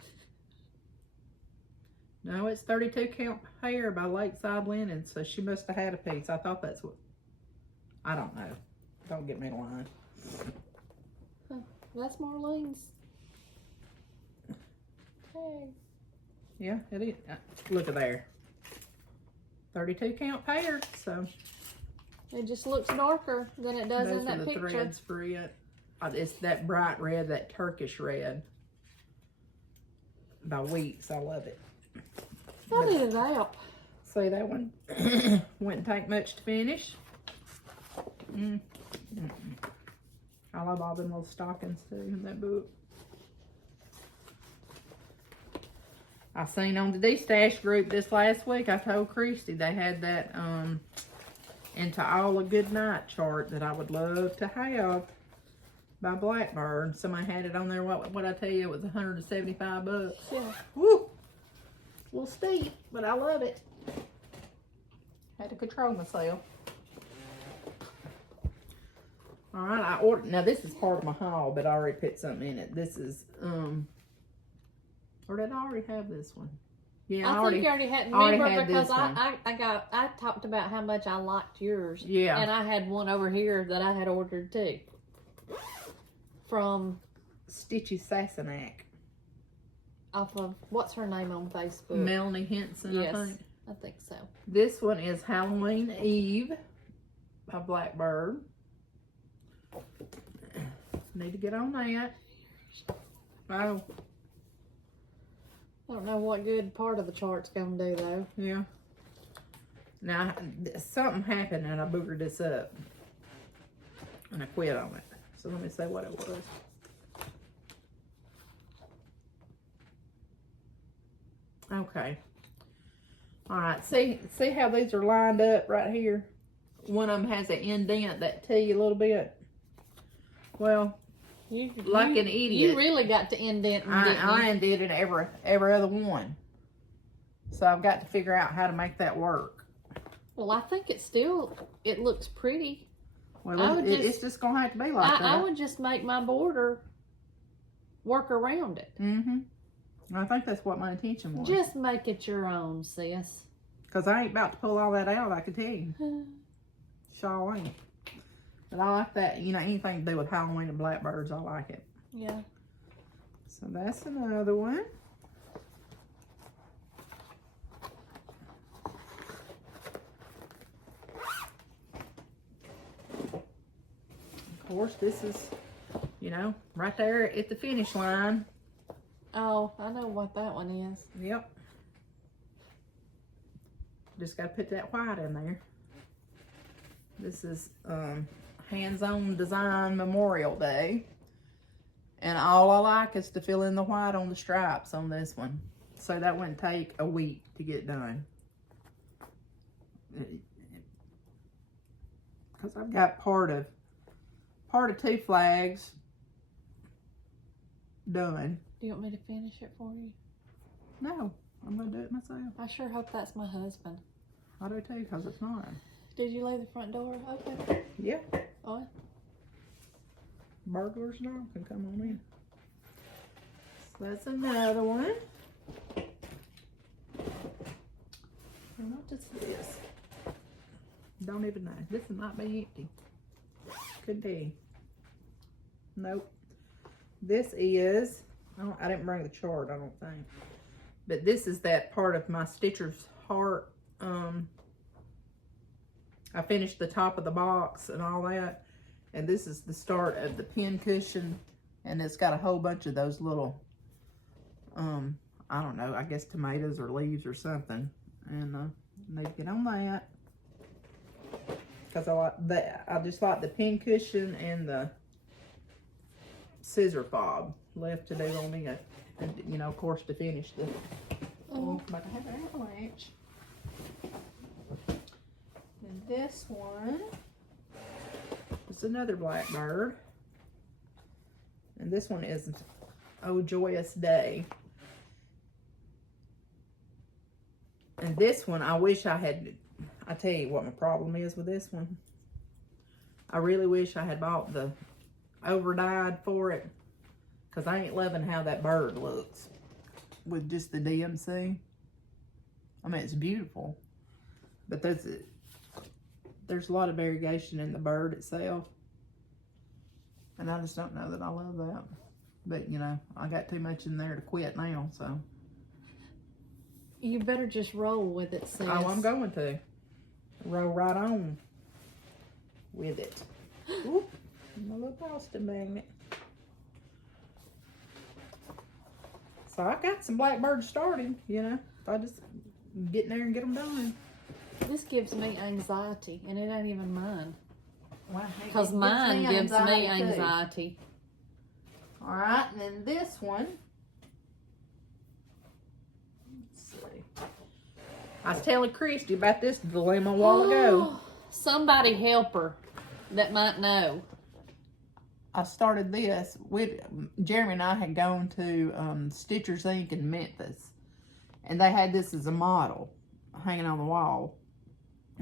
No, it's 32 count pear by Lakeside Linen, so she must have had a piece. I thought that's what, I don't know. Don't get me lying. Huh, that's Marlene's tag. Yeah, it is. Look at there. 32 count pear, so. It just looks darker than it does in that picture. Those are the threads for it. It's that bright red, that Turkish red. By Weeks, I love it. I need it out. See, that one wouldn't take much to finish. I love all them little stockings too in that book. I seen on the D-Stash group this last week, I told Christy they had that Into All a Good Night chart that I would love to have by Blackbird. Somebody had it on there. What I tell you, it was $175. Yeah. Woo! A little steep, but I love it. Had to control myself. All right, I ordered. Now this is part of my haul, but I already put something in it. This is or did I already have this one? Yeah, I think you already had. Remember, because I talked about how much I liked yours. Yeah. And I had one over here that I had ordered too. From Stitchy Sassenach. Off of, what's her name on Facebook? Melanie Henson, yes, I think. I think so. This one is Halloween Eve by Blackbird. Need to get on that. Oh. I don't know what good part of the chart's gonna do though. Yeah. Now, something happened and I boogered this up. And I quit on it. So let me say what it was. Okay. All right. See how these are lined up right here? One of them has an indent, that T a little bit. Well, like an idiot. You really got to indent them, didn't you? I indented every other one. So I've got to figure out how to make that work. Well, I think it looks pretty. Well, it's just going to have to be like that. I would just make my border work around it. Mm-hmm. I think that's what my intention was. Just make it your own, sis. Because I ain't about to pull all that out, I can tell you. Sure ain't. But I like that, you know, anything to do with Halloween and Blackbirds, I like it. Yeah. So that's another one. Of course, this is, you know, right there at the finish line. Oh, I know what that one is. Yep. Just got to put that white in there. This is Hands-On Design Memorial Day. And all I like is to fill in the white on the stripes on this one. So that wouldn't take a week to get done. Because I've got part of 2 flags done. Do you want me to finish it for you? No, I'm going to do it myself. I sure hope that's my husband. I do too, because it's mine. Did you leave the front door open? Yeah. Oh. Burglars and all can come on in. So that's another one. And what is this? Don't even know. This might be empty. Could be. Nope. This is, I didn't bring the chart, I don't think. But this is that part of my Stitcher's Heart. I finished the top of the box and all that. And this is the start of the pin cushion. And it's got a whole bunch of those little, I don't know, I guess tomatoes or leaves or something. And I need to get on that. Because I like that. I just like the pin cushion and the scissor fob left to do on it. And, you know, of course, to finish Uh-oh, about to have an avalanche. And this one is another blackbird. And this one is Oh Joyous Day. And this one, I wish I had, I tell you what my problem is with this one. I really wish I had bought the overdyed for it, because I ain't loving how that bird looks with just the DMC. I mean, it's beautiful, but there's a lot of variegation in the bird itself. And I just don't know that I love that. But, you know, I got too much in there to quit now, so. You better just roll with it, sis. Oh, I'm going to. Roll right on with it. Oop, my little Boston magnet. So I got some blackbirds started, you know. I just get in there and get them done. This gives me anxiety, and it ain't even mine. Because mine gives me anxiety. All right, and then this one. I was telling Christy about this dilemma a while ago. Somebody help her that might know. I started this with Jeremy and I had gone to Stitcher's Inc. in Memphis, and they had this as a model hanging on the wall,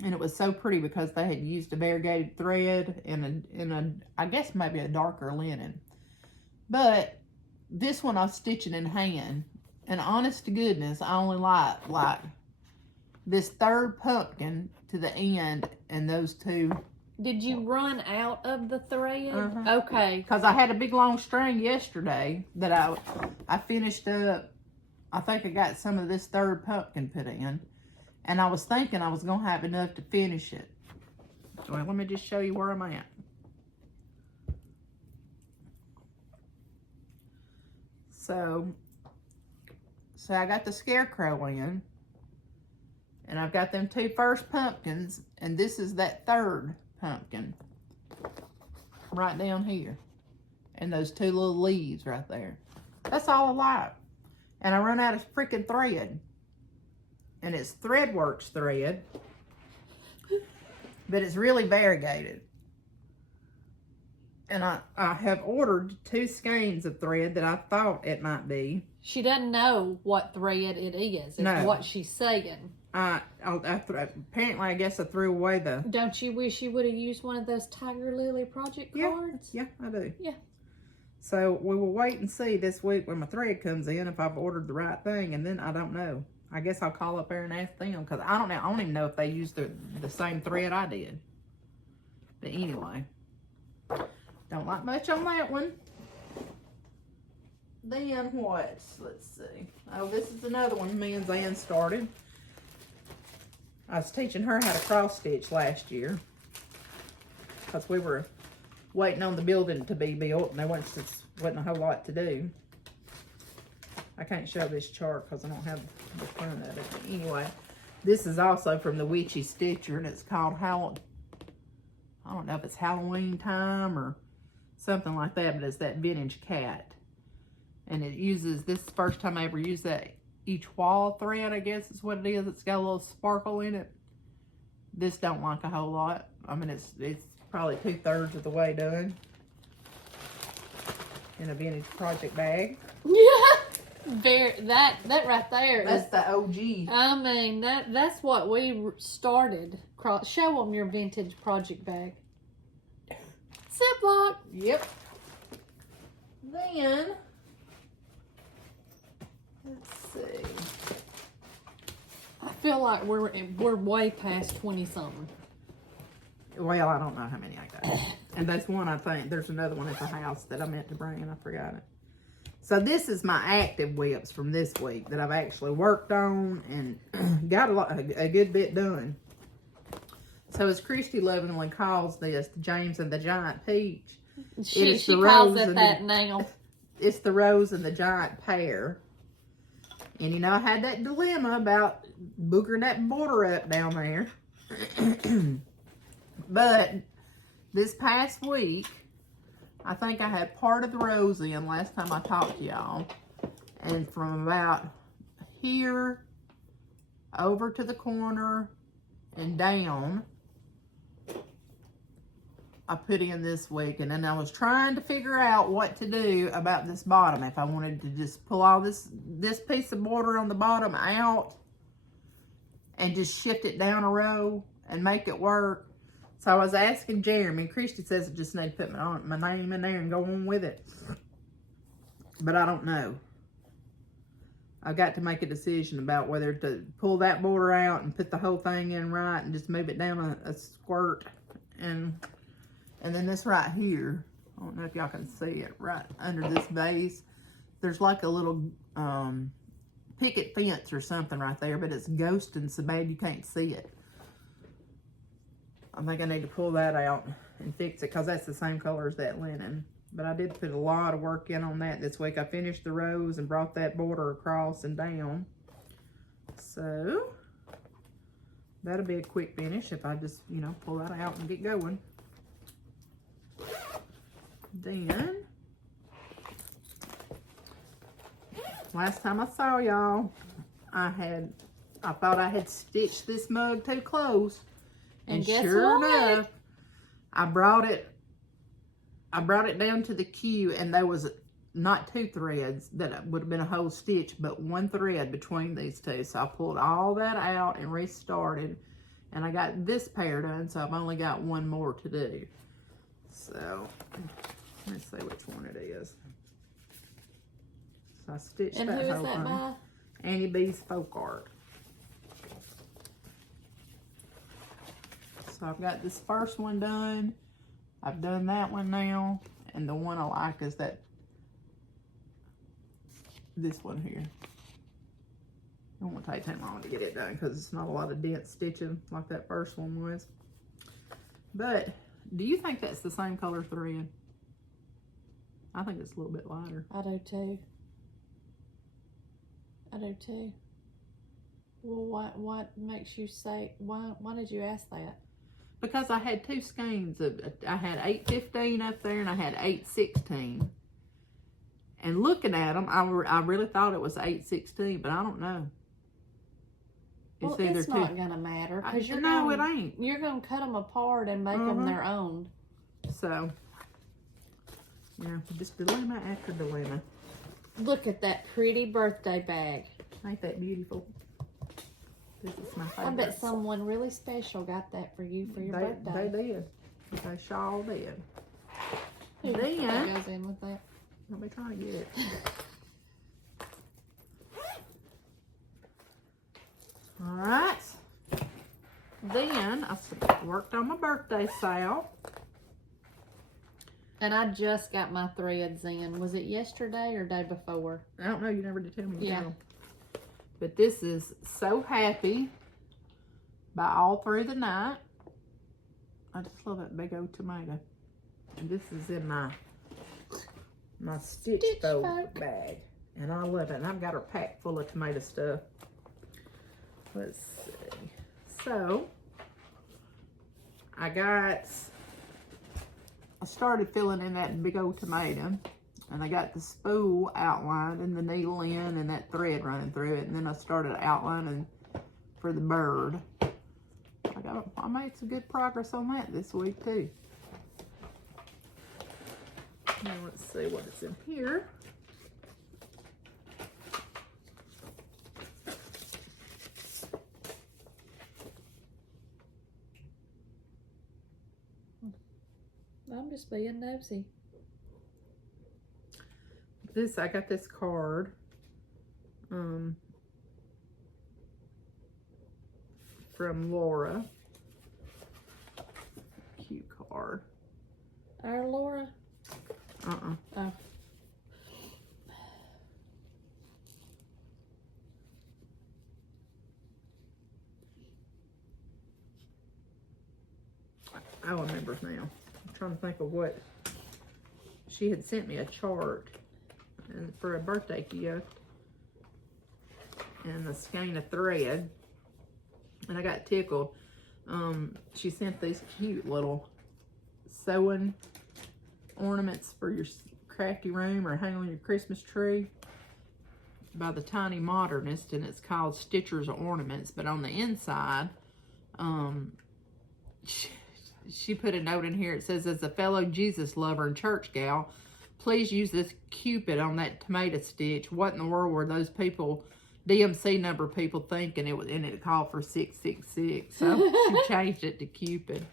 and it was so pretty because they had used a variegated thread and a I guess maybe a darker linen. But this one I was stitching in hand, and honest to goodness, I only like this third pumpkin to the end and those two. Did you run out of the thread? Okay. Because I had a big long string yesterday that I finished up. I think I got some of this third pumpkin put in. And I was thinking I was going to have enough to finish it. Well, let me just show you where I'm at. So I got the scarecrow in. And I've got them two first pumpkins, and this is that third pumpkin right down here. And those two little leaves right there. That's all I like. And I run out of freaking thread. And it's Threadworks thread. But it's really variegated. And I have ordered 2 skeins of thread that I thought it might be. She doesn't know what thread it is. It's no. What she's saying. Apparently, I guess I threw away the... Don't you wish you would have used one of those Tiger Lily project cards? Yeah, I do. Yeah. So we will wait and see this week when my thread comes in if I've ordered the right thing, and then I don't know. I guess I'll call up there and ask them, because I don't know. I don't even know if they used the same thread I did. But anyway, don't like much on that one. Then what? Let's see. Oh, this is another one me and Zan started. I was teaching her how to cross stitch last year because we were waiting on the building to be built, and there wasn't a whole lot to do. I can't show this chart because I don't have the front of it. But anyway, this is also from the Witchy Stitcher, and it's called I don't know if it's Halloween time or something like that, but it's that vintage cat. And it uses, this is the first time I ever used that each wall thread, I guess is what it is. It's got a little sparkle in it. This don't like a whole lot. I mean, it's probably 2/3 of the way done. In a vintage project bag. Yeah. That right there. That's the OG. I mean, that's what we started. Show them your vintage project bag. Ziploc. Yep. Then, let's see. I feel like we're way past 20-something. Well, I don't know how many I got. And that's one, I think. There's another one at the house that I meant to bring, and I forgot it. So this is my active whips from this week that I've actually worked on and got a good bit done. So as Christy lovingly calls this, James and the Giant Peach. She calls it that now. It's the Rose and the Giant Pear. And you know, I had that dilemma about boogering that border up down there. But this past week, I think I had part of the rose in last time I talked to y'all. And from about here, over to the corner, and down. I put in this week, and then I was trying to figure out what to do about this bottom. If I wanted to just pull all this piece of border on the bottom out and just shift it down a row and make it work. So I was asking Jeremy. Christy says I just need to put my name in there and go on with it. But I don't know. I've got to make a decision about whether to pull that border out and put the whole thing in right and just move it down a squirt. And then this right here, I don't know if y'all can see it, right under this vase, there's like a little picket fence or something right there, but it's ghosting so bad you can't see it. I think I need to pull that out and fix it because that's the same color as that linen. But I did put a lot of work in on that this week. I finished the rows and brought that border across and down. So, that'll be a quick finish if I just, you know, pull that out and get going. Then, last time I saw y'all, I thought I had stitched this mug too close. And sure enough, I brought it down to the queue, and there was not 2 threads that would have been a whole stitch, but 1 thread between these 2. So I pulled all that out and restarted, and I got this pair done, so I've only got 1 more to do. So let's see which one it is. So I stitched and that who whole is that thing. by? Annie B's Folk Art. So I've got this first one done. I've done that one now. And the one I like is this one here. It won't take too long to get it done because it's not a lot of dense stitching like that first one was. But do you think that's the same color thread? I think it's a little bit lighter. I do too. I do too. Well, what makes you say, why did you ask that? Because I had 2 skeins of, I had 815 up there and I had 816. And looking at them, I really thought it was 816, but I don't know. Well, it's not gonna matter because it ain't. You're gonna cut them apart and make them their own. So, yeah, just dilemma after dilemma. Look at that pretty birthday bag. Ain't that beautiful? This is my favorite. I bet someone really special got that for you for your birthday. They did. They sure did. Who Then, goes in with that? let me try to get it. Alright. Then, I worked on my birthday sale. And I just got my threads in. Was it yesterday or day before? I don't know. You never did tell me. Yeah. No. But this is So Happy by All Through the Night. I just love that big old tomato. And this is in my Stitch Folk bag. And I love it. And I've got her packed full of tomato stuff. Let's see. So, I started filling in that big old tomato. And I got the spool outlined and the needle in and that thread running through it. And then I started outlining for the bird. I made some good progress on that this week too. Now let's see what is in here. I'm just being nosy. I got this card. From Laura. Cute card. Our Laura? Oh. I remember now. I'm trying to think of what. She had sent me a chart for a birthday gift. And a skein of thread. And I got tickled. She sent these cute little sewing ornaments for your crafty room or hang on your Christmas tree. by the Tiny Modernist, and it's called Stitcher's Ornaments. But on the inside, she put a note in here. It says, as a fellow Jesus lover and church gal, please use this Cupid on that tomato stitch. What in the world were those people, DMC number people, thinking? It was, and it called for 666. So she changed it to Cupid.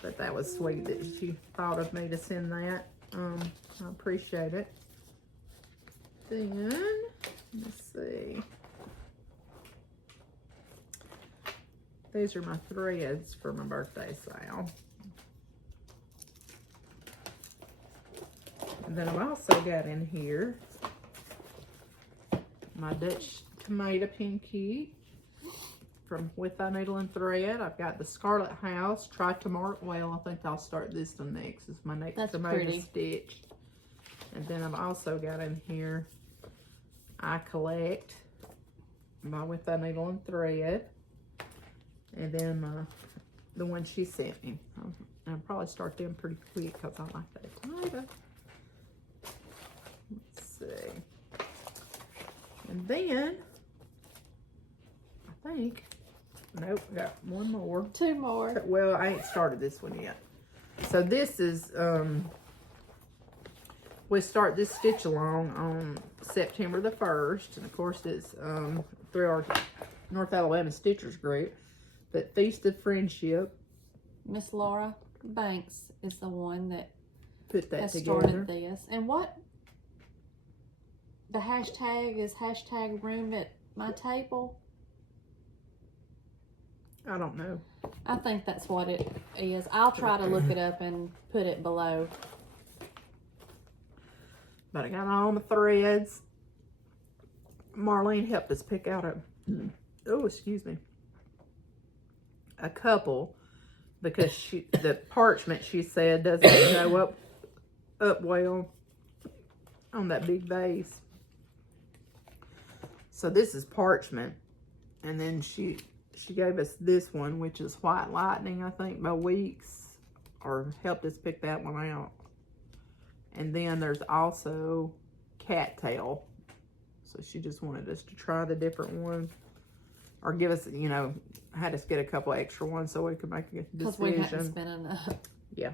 But that was sweet that she thought of me to send that. I appreciate it. Then, let's see. These are my threads for my birthday sale. And then I've also got in here my Dutch tomato pinky from With Thy Needle and Thread. I've got the Scarlet House, Try to Mark Well. I think I'll start this one next. It's my next tomato stitch. And then I've also got in here I Collect by With Thy Needle and Thread. And then the one she sent me. I'll probably start them pretty quick because I like that tomato. Let's see. And then, I think, nope, got one more. Two more. Well, I ain't started this one yet. So this is, we start this stitch along on September the 1st. And of course it's through our North Alabama Stitchers group. But Feast of Friendship. Miss Laura Banks is the one that put that has together. Started this. And what the hashtag is, hashtag room at my table. I don't know. I think that's what it is. I'll try to look it up and put it below. But I got all my threads. Marlene helped us pick out a couple, because the parchment, she said, doesn't go up well on that big vase. So this is parchment, and then she gave us this one, which is White Lightning, I think, by Weeks, or helped us pick that one out. And then there's also Cattail. So she just wanted us to try the different one, or give us, you know, had us get a couple extra ones so we could make a decision. Because we hadn't spent enough. Yeah.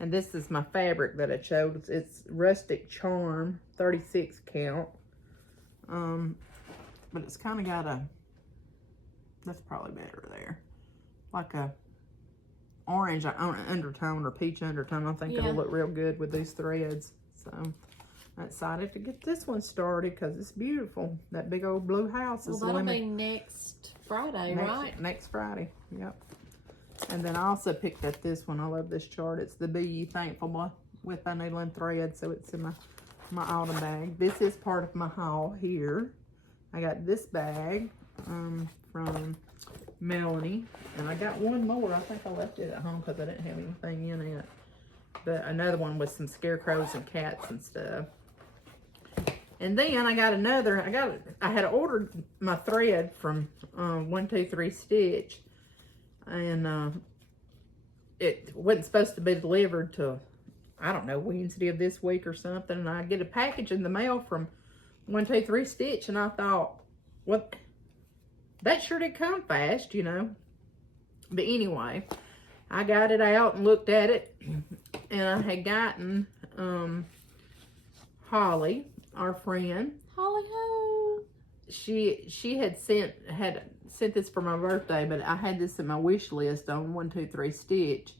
And this is my fabric that I chose. It's Rustic Charm, 36 count. But it's kind of got that's probably better there. Like a orange undertone or peach undertone. I think it'll look real good with these threads. So I'm excited to get this one started because it's beautiful. That big old blue house is that'll be next Friday, right? Next Friday, yep. And then I also picked up this one. I love this chart. It's the Be Ye Thankful With Thy Needle and Thread. So it's in my autumn bag. This is part of my haul here. I got this bag from Melanie. And I got one more. I think I left it at home because I didn't have anything in it. But another one with some scarecrows and cats and stuff. And then I got another, I had ordered my thread from 123 Stitch, and it wasn't supposed to be delivered till, I don't know, Wednesday of this week or something. And I get a package in the mail from 123 Stitch, and I thought, what, that sure did come fast, you know. But anyway, I got it out and looked at it, and I had gotten Holly, our friend. Holly ho! She had sent this for my birthday, but I had this in my wish list on 123 Stitch.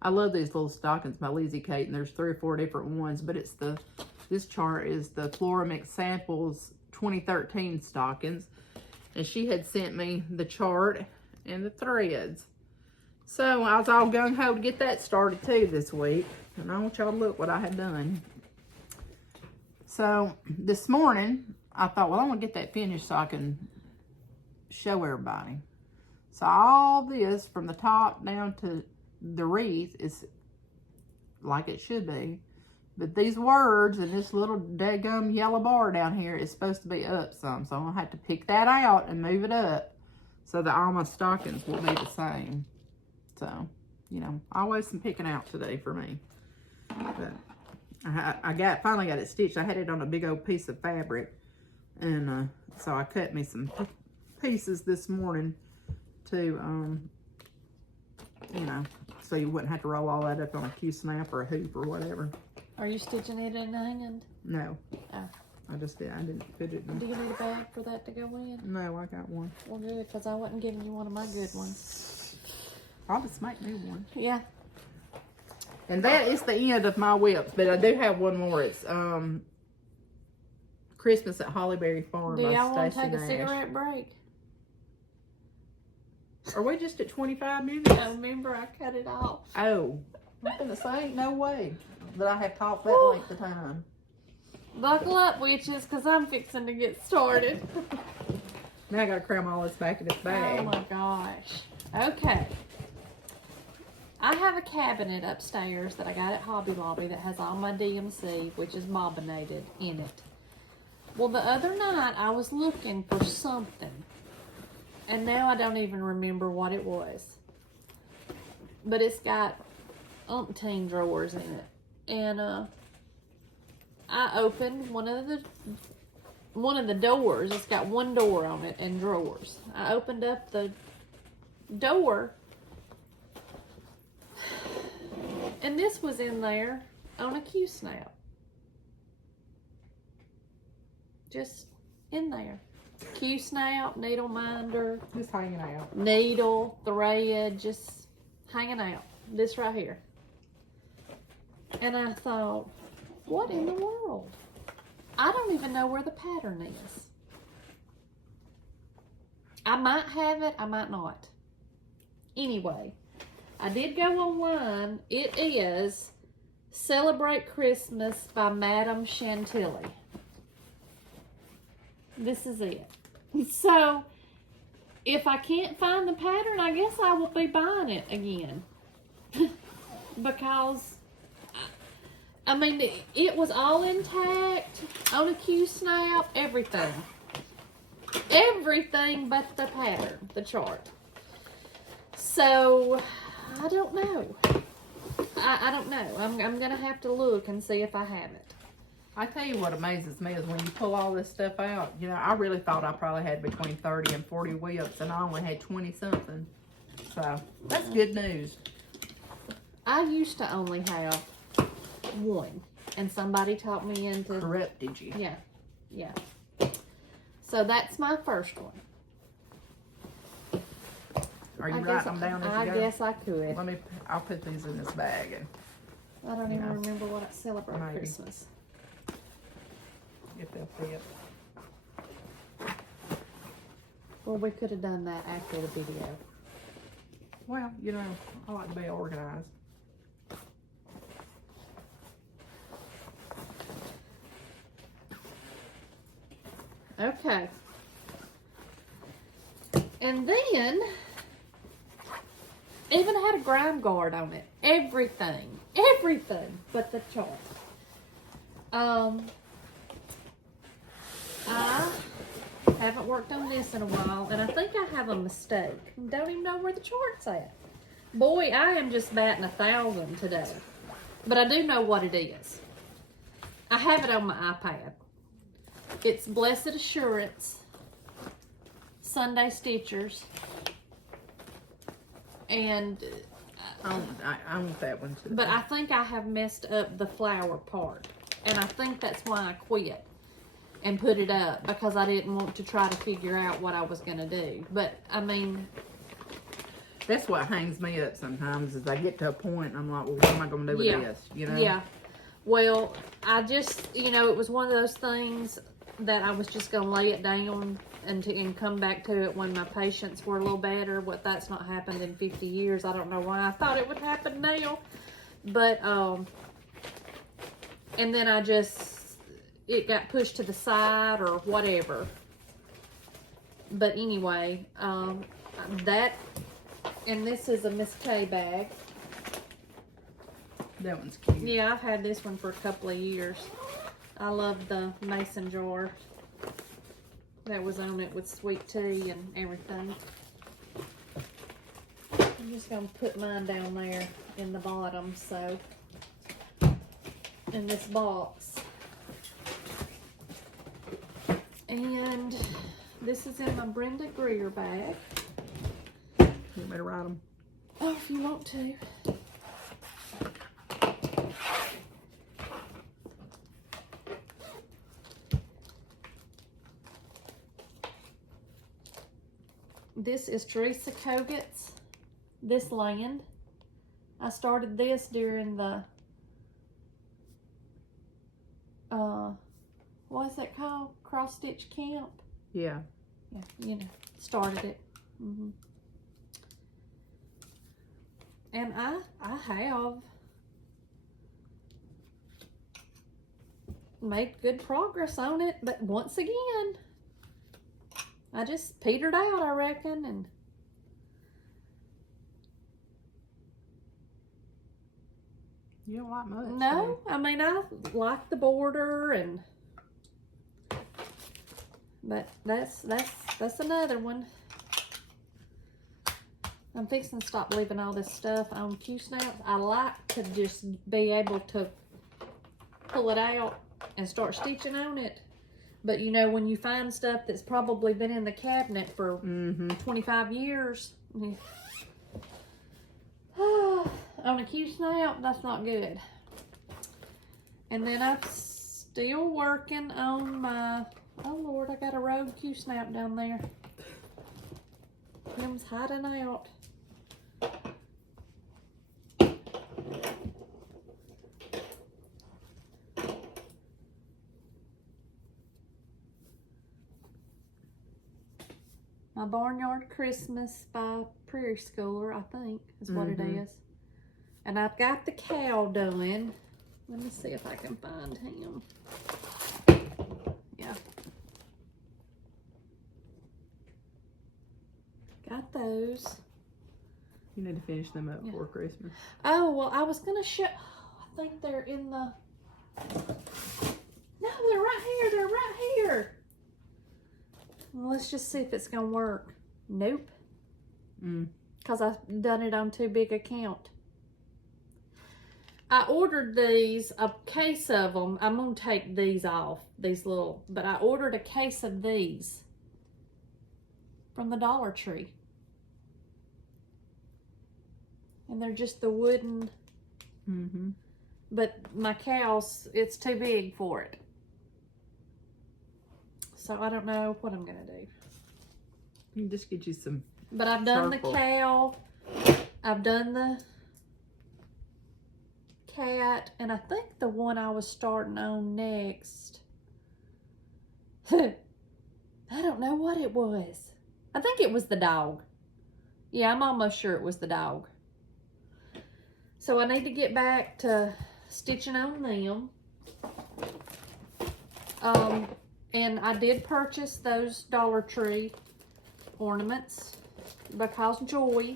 I love these little stockings by Lizzie Kate, and there's 3 or 4 different ones, but it's this chart is the Flora Mix Samples 2013 stockings, and she had sent me the chart and the threads. So I was all gung-ho to get that started too this week, and I want y'all to look what I had done. So this morning, I thought, well, I want to get that finished so I can show everybody. So all this from the top down to the wreath is like it should be. But these words and this little daggum yellow bar down here is supposed to be up some. So I'm going to have to pick that out and move it up so that all my stockings will be the same. So, you know, always some picking out today for me. But I finally got it stitched. I had it on a big old piece of fabric And so I cut me some pieces this morning to, you know, so you wouldn't have to roll all that up on a Q-snap or a hoop or whatever. Are you stitching it in hand? No. Oh. I didn't put it in. Do you need a bag for that to go in? No, I got one. Well, good, because I wasn't giving you one of my good ones. I'll just make me one. Yeah. And that is the end of my whips, but I do have one more. It's Christmas at Hollyberry Farm Do by y'all want to Stacey take a Nash. cigarette break? Are we just at 25 minutes? I remember I cut it off. Oh, I'm gonna say, ain't no way that I have talked that Woo. length of time. Buckle up, witches, because I'm fixing to get started. Now I gotta cram all this back in this bag. Oh my gosh. Okay. I have a cabinet upstairs that I got at Hobby Lobby that has all my DMC, which is mobbinated, in it. Well, the other night I was looking for something, and now I don't even remember what it was. But it's got umpteen drawers in it. And I opened one of the doors. It's got one door on it and drawers. I opened up the door, and this was in there on a Q-snap. Just in there. Q-snap, needle minder, Just hanging out. needle, thread, just hanging out. This right here. And I thought, what in the world? I don't even know where the pattern is. I might have it, I might not. Anyway, I did go online. It is Celebrate Christmas by Madame Chantilly. This is it. So, if I can't find the pattern, I guess I will be buying it again. Because, I mean, it was all intact, on a Q-snap, everything. Everything but the pattern, the chart. So, I don't know. I don't know. I'm going to have to look and see if I have it. I tell you what amazes me is when you pull all this stuff out, you know, I really thought I probably had between 30 and 40 whips, and I only had 20 something. So, that's good news. I used to only have one, and somebody taught me into... Corrupted you. Yeah, yeah. So that's my first one. Are you I writing guess, them down as I you go? guess I could. I'll put these in this bag and I don't even Yeah. remember what I celebrate Maybe. Christmas. get that fit. Well, we could have done that after the video. Well, you know, I like to be organized. Okay. And then, even had a grime guard on it. Everything but the chart. I haven't worked on this in a while, and I think I have a mistake. Don't even know where the chart's at. Boy, I am just batting 1,000 today. But I do know what it is. I have it on my iPad. It's Blessed Assurance Sunday Stitchers. And I want that one too. but I think I have messed up the flower part. And I think that's why I quit and put it up, because I didn't want to try to figure out what I was going to do. But, I mean... That's what hangs me up sometimes, is I get to a point and I'm like, well, what am I going to do with this? You know? Yeah. Well, I just, you know, it was one of those things that I was just going to lay it down and come back to it when my patients were a little better. What that's not happened in 50 years. I don't know why I thought it would happen now. But, and then I just... It got pushed to the side or whatever. But anyway, that, and this is a Miss K bag. That one's cute. Yeah, I've had this one for a couple of years. I love the mason jar that was on it with sweet tea and everything. I'm just going to put mine down there in the bottom, so, in this box. And this is in my Brenda Greer bag. You want me to write them? Oh, if you want to. This is Teresa Koget's This Land. I started this during the, what's it called? Cross Stitch Camp? Yeah. Yeah, you know, started it. And I have made good progress on it, but once again, I just petered out, I reckon, and you don't like much. no, I mean, I like the border, and but that's another one. I'm fixing to stop leaving all this stuff on Q-snaps. I like to just be able to pull it out and start stitching on it. But you know, when you find stuff that's probably been in the cabinet for 25 years, on a Q-snap, that's not good. And then I'm still working on my, oh Lord, I got a rogue Q-snap down there. Him's hiding out. My Barnyard Christmas by Prairie Schooler, I think, is what it is. And I've got the cow done. Let me see if I can find him. Yeah. Got those. You need to finish them up before Christmas. Oh, well, I was going to show... I think they're in the... No, they're right here. They're right here. Well, let's just see if it's going to work. Nope. Because I've done it on too big a count. I ordered these, a case of them. I'm going to take these off, these little, but I ordered a case of these from the Dollar Tree. And they're just the wooden, but my cow's, it's too big for it. So I don't know what I'm going to do. You can just get you some. But I've done circle. the cow. I've done the cat. And I think the one I was starting on next. I don't know what it was. I think it was the dog. Yeah, I'm almost sure it was the dog. So I need to get back to stitching on them. And I did purchase those Dollar Tree ornaments because Joy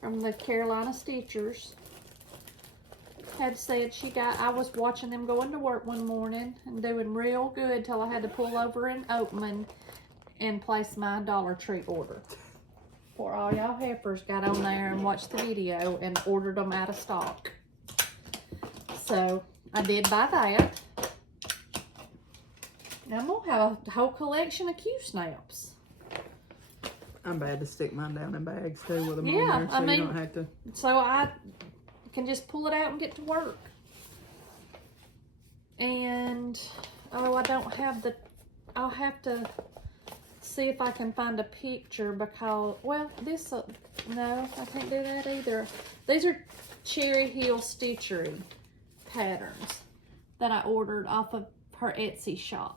from the Carolina Stitchers had said I was watching them going to work one morning and doing real good till I had to pull over in Oatman and place my Dollar Tree order. For all y'all heifers got on there and watched the video and ordered them out of stock. So I did buy that. I'm going to have a whole collection of Q-snaps. I'm bad to stick mine down in bags too with them on there, so I mean, you don't have to. So I can just pull it out and get to work. And, oh, I don't have the, I'll have to see if I can find a picture because, well, this, no, I can't do that either. These are Cherry Hill Stitchery patterns that I ordered off of her Etsy shop.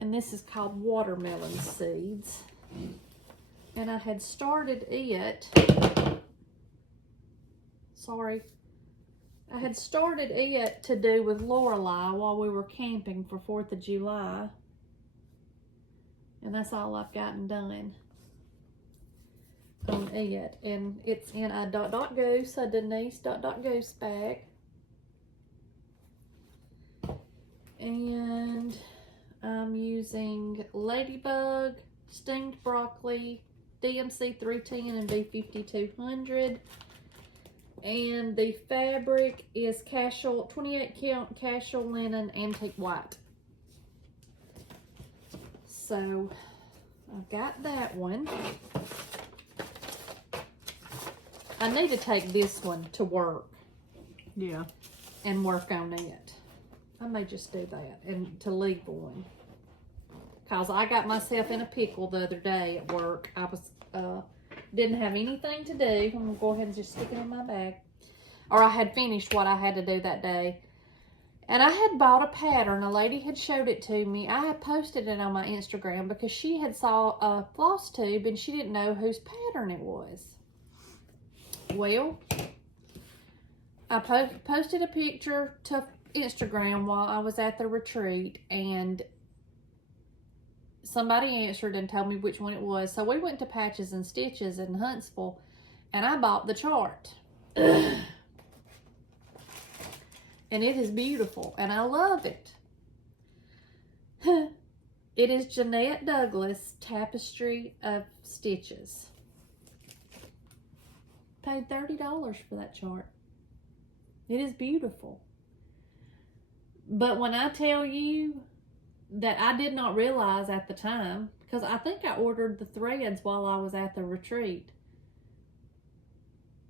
And this is called Watermelon Seeds. And I had started it, sorry, I had started it to do with Lorelei while we were camping for 4th of July. And that's all I've gotten done on it. And it's in a Goose, a Denise Goose bag. And I'm using Ladybug, Steamed Broccoli, DMC 310 and B5200. And the fabric is 28 count casual linen antique white. So I've got that one. I need to take this one to work. Yeah. And work on it. I may just do that and to leave one. Cause I got myself in a pickle the other day at work. I was didn't have anything to do. I'm gonna go ahead and just stick it in my bag. Or I had finished what I had to do that day. And I had bought a pattern. A lady had showed it to me. I had posted it on my Instagram because she had saw a FlossTube and she didn't know whose pattern it was. Well, I posted a picture to Instagram while I was at the retreat, and somebody answered and told me which one it was. So we went to Patches and Stitches in Huntsville, and I bought the chart. And it is beautiful, and I love it. It is Jeanette Douglas Tapestry of Stitches. Paid $30 for that chart. It is beautiful. But when I tell you that I did not realize at the time, because I think I ordered the threads while I was at the retreat.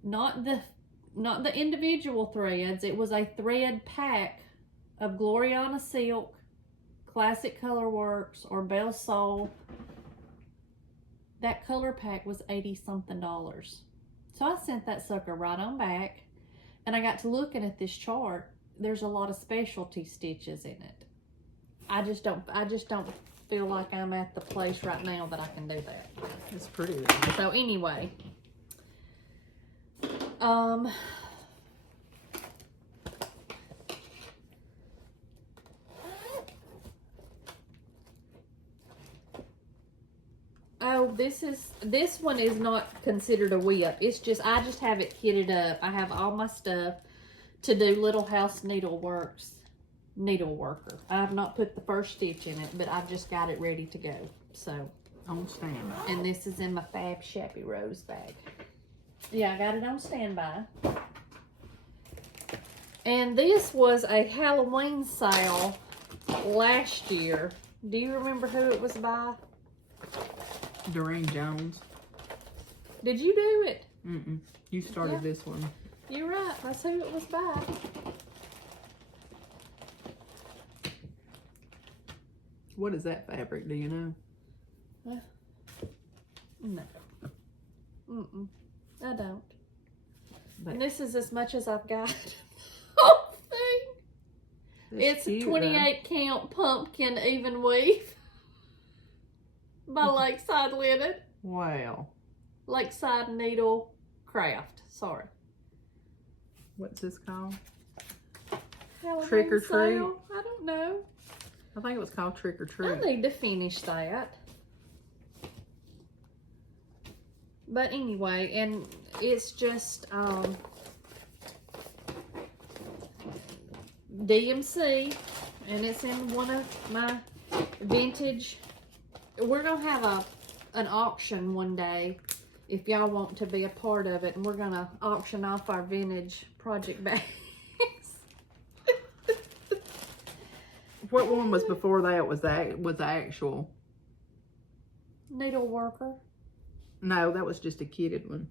Not the individual threads. It was a thread pack of Gloriana Silk, Classic Color Works, or Belle Soul. That color pack was $80-something. So I sent that sucker right on back. And I got to looking at this chart. There's a lot of specialty stitches in it. I just don't feel like I'm at the place right now that I can do that. It's pretty though. So anyway, oh, this one is not considered a whip. It's just, I just have it kitted up. I have all my stuff to do Little House Needleworker. I have not put the first stitch in it, but I've just got it ready to go. So on standby. And this is in my Fab Shappy Rose bag. Yeah, I got it on standby. And this was a Halloween sale last year. Do you remember who it was by? Doreen Jones. Did you do it? Mm-mm. You started this one. You're right. That's who it was by. What is that fabric? Do you know? No. I don't. But and this is as much as I've got. Whole thing. It's a 28 count pumpkin even weave by Lakeside Linen. Wow. Lakeside Needle Craft. Sorry. What's this called? Halloween Trick or Treat? sale? I don't know. I think it was called Trick or Treat. I need to finish that. But anyway, and it's just DMC, and it's in one of my vintage. We're gonna have an auction one day if y'all want to be a part of it, and we're gonna auction off our vintage project bags. What one was before that? Was the actual Needleworker? No, that was just a kitted one.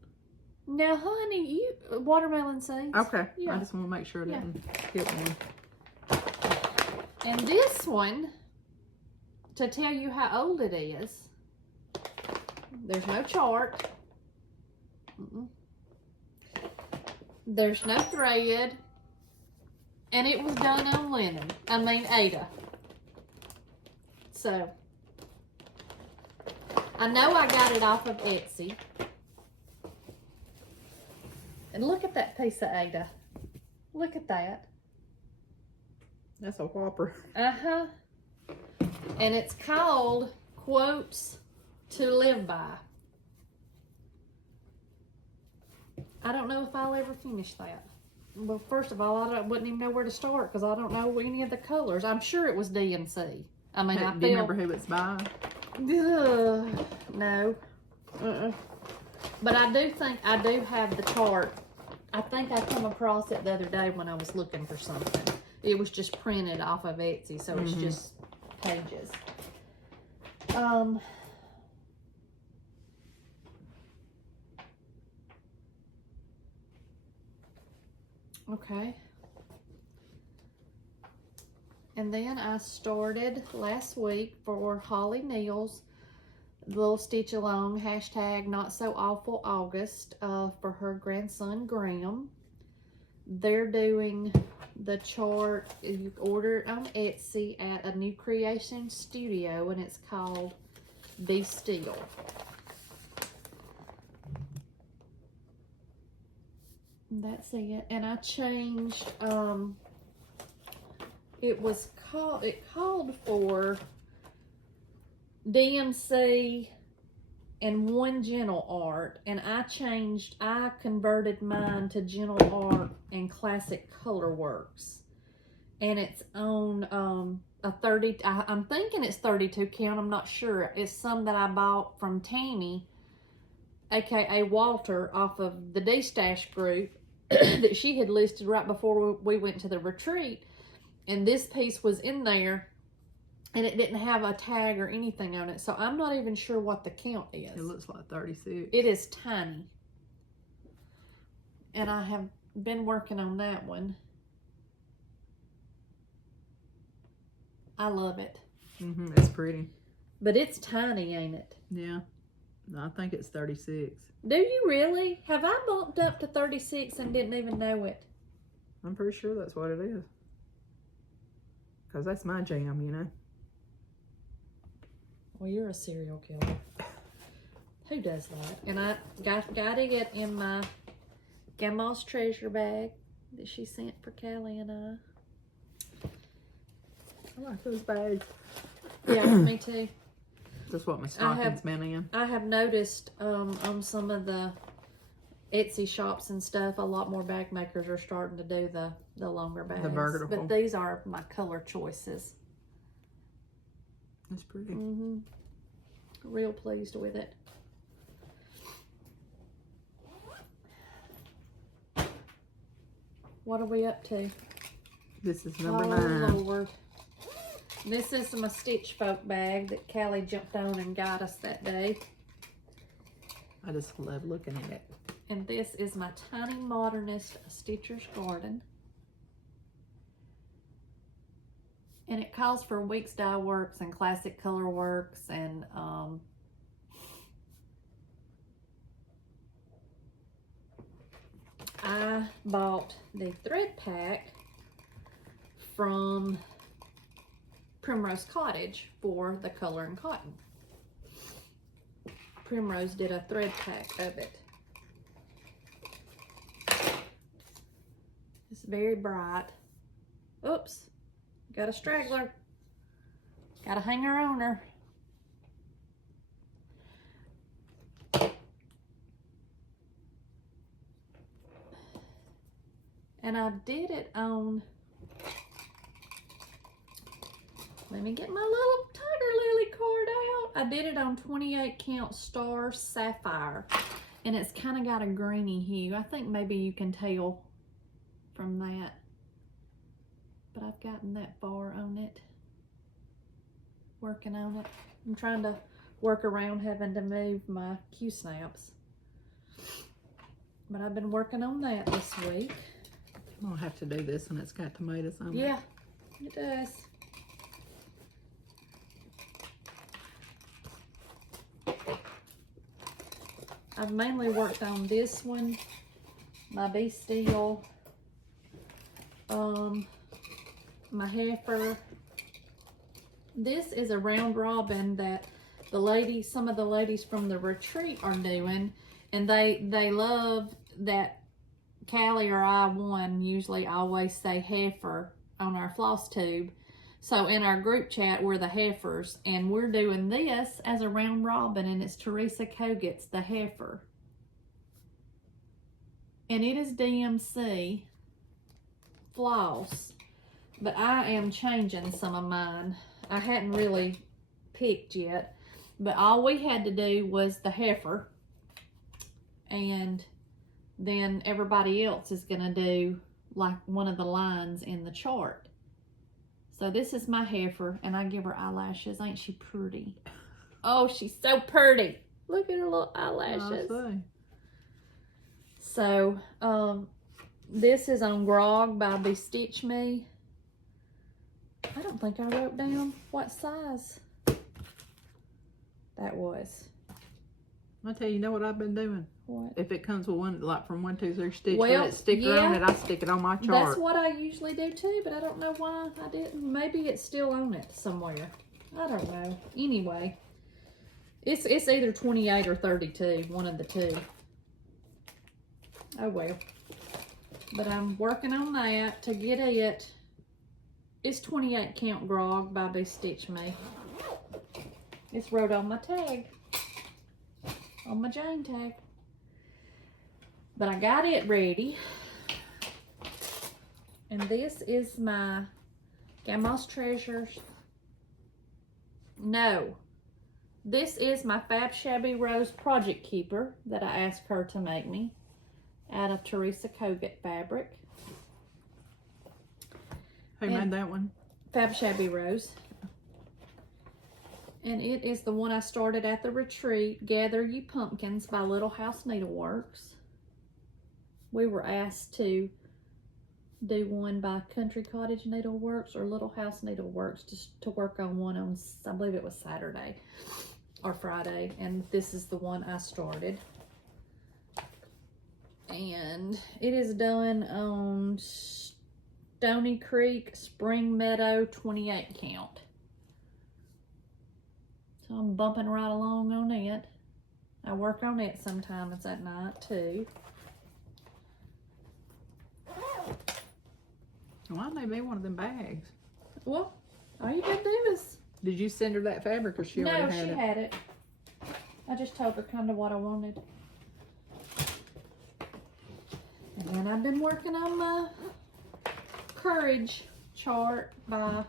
Now, honey, you watermelon seeds. Okay. Yeah. I just want to make sure I didn't hit one. And this one, to tell you how old it is, there's no chart. There's no thread. And it was done on linen. I mean, Ada. So, I know I got it off of Etsy. And look at that piece of Ada. Look at that. That's a whopper. Uh-huh. And it's called Quotes to Live By. I don't know if I'll ever finish that. Well, first of all, I wouldn't even know where to start because I don't know any of the colors. I'm sure it was DMC. I mean, I feel... Do you remember who it's by? No. But I do think I do have the chart. I think I come across it the other day when I was looking for something. It was just printed off of Etsy, so it's just pages. Okay. And then I started last week for Holly Neal's little stitch along hashtag not so awful August for her grandson Graham. They're doing the chart. You order it on Etsy at a new creation studio, and it's called Be Still. That's it. And I changed, it called for DMC and one gentle art, and I converted mine to gentle art and classic color works, and it's on a 30, I'm thinking it's 32 count, I'm not sure. It's some that I bought from Tammy, aka Walter, off of the D-Stash group that she had listed right before we went to the retreat, and this piece was in there and it didn't have a tag or anything on it, so I'm not even sure what the count is. It looks like 36. It is tiny, and I have been working on that one. I love it. It's pretty. But it's tiny, ain't it? Yeah. No, I think it's 36. Do you really? Have I bumped up to 36 and didn't even know it? I'm pretty sure that's what it is. Because that's my jam, you know. Well, you're a serial killer. Who does that? And I got it in my Grandma's treasure bag that she sent for Callie and I. I like those bags. Yeah, me too. That's what my stocking's been in. I have noticed on some of the Etsy shops and stuff, a lot more bag makers are starting to do the longer bags. The vertical. But these are my color choices. That's pretty. Real pleased with it. What are we up to? This is number 9. Oh, Lord. This is my Stitch Folk bag that Callie jumped on and got us that day. I just love looking at it. And this is my Tiny Modernist Stitcher's Garden. And it calls for Weeks Dye Works and Classic Color Works, and I bought the thread pack from Primrose Cottage for the color and cotton. Primrose did a thread pack of it. It's very bright. Oops. Got a straggler. Got a hanger on her. And I did it on, let me get my little Tiger Lily card out. I did it on 28 count Star Sapphire. And it's kind of got a greeny hue. I think maybe you can tell from that. But I've gotten that far on it, working on it. I'm trying to work around having to move my Q-snaps. But I've been working on that this week. I'll have to do this when it's got tomatoes on it. Yeah, it does. I've mainly worked on this one, my Be Still, my heifer. This is a round robin that some of the ladies from the retreat are doing, and they love that Callie or I usually always say heifer on our FlossTube. So in our group chat, we're the heifers, and we're doing this as a round robin, and it's Teresa Koget's The Heifer. And it is DMC floss, but I am changing some of mine. I hadn't really picked yet, but all we had to do was the heifer, and then everybody else is gonna do like one of the lines in the chart. So this is my heifer, and I give her eyelashes. Ain't she pretty? Oh, she's so pretty. Look at her little I eyelashes. see. So, this is on Grog by Bestitch Me. I don't think I wrote down what size that was. I tell you, you know what I've been doing? What? If it comes with one, like from 1, 2, 3 stitch Well, with that sticker on it, I stick it on my chart. That's what I usually do too, but I don't know why I didn't. Maybe it's still on it somewhere. I don't know. Anyway, it's either 28 or 32, one of the two. Oh well. But I'm working on that to get it. It's 28 count Grog by Bestitch Me. It's wrote on my tag. On my Jane tag. But I got it ready. And this is my Grandma's Treasures. No. This is my Fab Shabby Rose Project Keeper that I asked her to make me out of Teresa Kogut fabric. Who made that one? Fab Shabby Rose. And it is the one I started at the retreat, Gather You Pumpkins by Little House Needleworks. We were asked to do one by Country Cottage Needleworks or Little House Needleworks just to work on one on, I believe it was Saturday or Friday. And this is the one I started. And it is done on Stony Creek, Spring Meadow, 28 count. So I'm bumping right along on it. I work on it sometimes at night too. Why they made one of them bags? Well, all you gotta do is... Did you send her that fabric or she already had it? No, she had it. I just told her kind of what I wanted. And then I've been working on my Courage chart by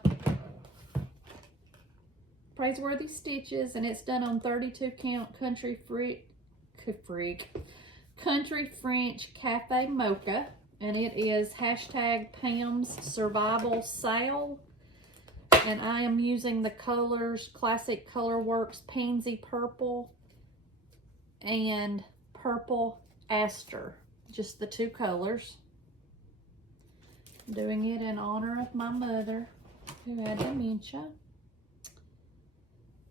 Praiseworthy Stitches, and it's done on 32 count Country French Cafe Mocha, and it is hashtag Pam's Survival Sale, and I am using the colors Classic Colorworks Pansy Purple and Purple Aster, just the two colors. Doing it in honor of my mother who had dementia.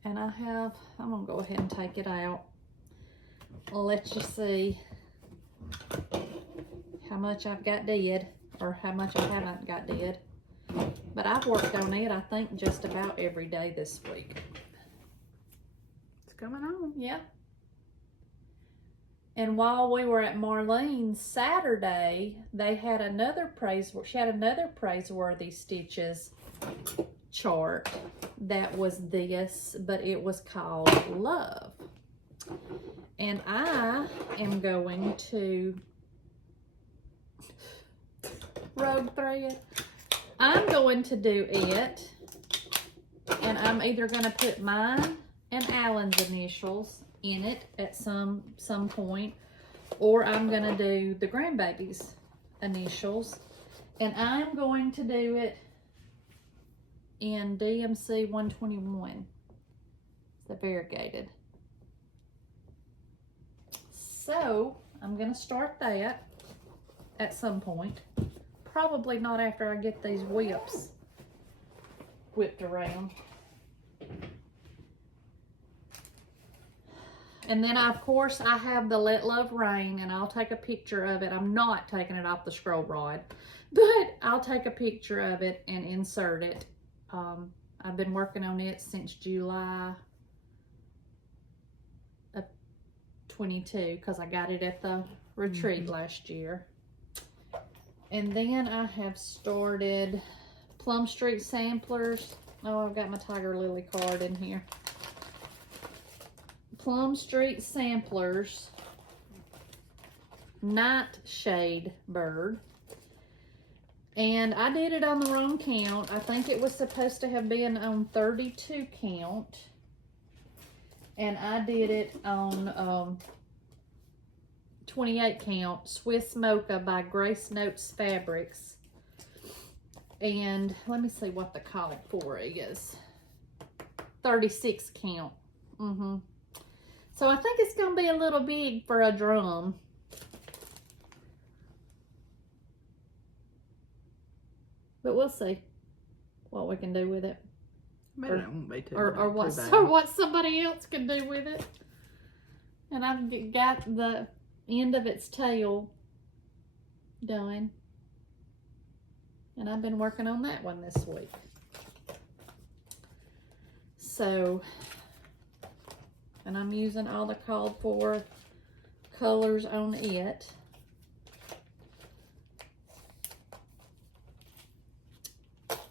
And I'm gonna go ahead and take it out. I'll let you see how much I've got dead, or how much I haven't got dead. But I've worked on it, I think, just about every day this week. It's coming on. Yeah. And while we were at Marlene's Saturday, they had she had another Praiseworthy Stitches chart that was this, but it was called Love. And I am going to Rogue Thread. I'm going to do it, and I'm either going to put mine and Alan's initials in it at some point, or I'm going to do the grandbaby's initials, and I'm going to do it in DMC 121, the variegated. So I'm going to start that at some point. Probably not after I get these whips whipped around. And then, of course, I have the Let Love Rain, and I'll take a picture of it. I'm not taking it off the scroll rod, but I'll take a picture of it and insert it. I've been working on it since July of 22, because I got it at the retreat last year. And then I have started Plum Street Samplers. Oh, I've got my Tiger Lily card in here. Plum Street Samplers Nightshade Bird. And I did it on the wrong count. I think it was supposed to have been on 32 count. And I did it on 28 count, Swiss Mocha by Grace Notes Fabrics. And let me see what the colic for is. 36 count Mm-hmm. So I think it's going to be a little big for a drum. But we'll see what we can do with it. But it won't be too Or bad. what somebody else can do with it. And I've got the end of its tail done. And I've been working on that one this week. So, and I'm using all the called for colors on it.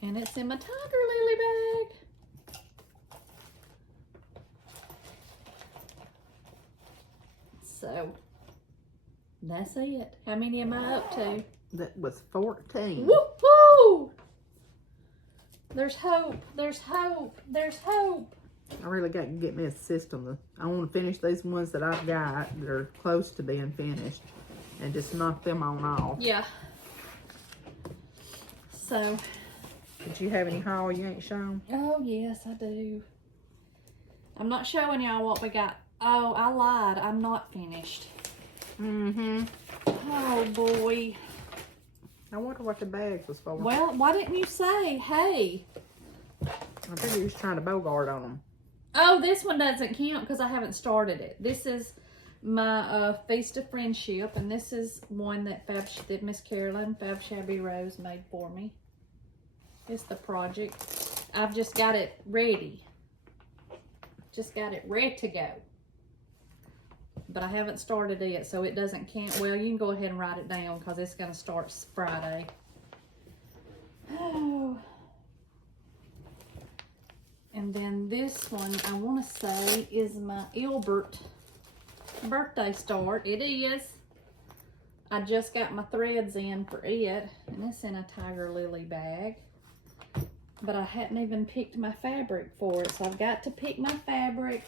And it's in my tiger lily bag. So, that's it. How many am I up to? That was 14. Woohoo! There's hope. There's hope. There's hope. I really got to get me a system. I want to finish these ones that I've got that are close to being finished and just knock them on off. Yeah. So. Did you have any haul you ain't shown? Oh, yes, I do. I'm not showing y'all what we got. Oh, I lied. I'm not finished. Mm-hmm. Oh, boy. I wonder what the bags was for. Well, why didn't you say, hey? I think you was trying to bogart on them. Oh, this one doesn't count because I haven't started it. This is my Feast of Friendship, and this is one that Miss Carolyn, Fab Shabby Rose, made for me. It's the project. I've just got it ready. Just got it ready to go. But I haven't started it, so it doesn't count. Well, you can go ahead and write it down because it's going to start Friday. Oh. And then this one, I want to say, is my Ilbert birthday start. It is. I just got my threads in for it, and it's in a tiger lily bag. But I hadn't even picked my fabric for it, so I've got to pick my fabric.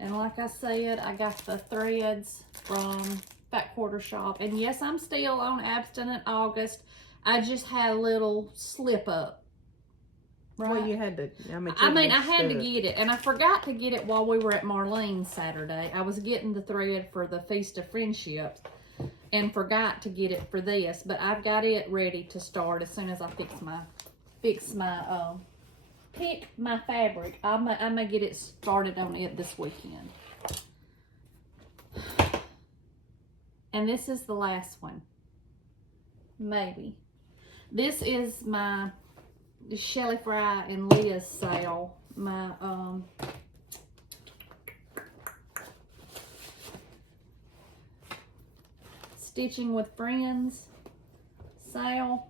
And like I said, I got the threads from Fat Quarter Shop. And yes, I'm still on Abstinent August. I just had a little slip up. Right? Well, you had to, I had to get it. And I forgot to get it while we were at Marlene's Saturday. I was getting the thread for the Feast of Friendship and forgot to get it for this. But I've got it ready to start as soon as I pick my fabric. I'm gonna get it started on it this weekend. And this is the last one. Maybe. This is my Shelly Fry and Leah's sale. My Stitching with Friends sale.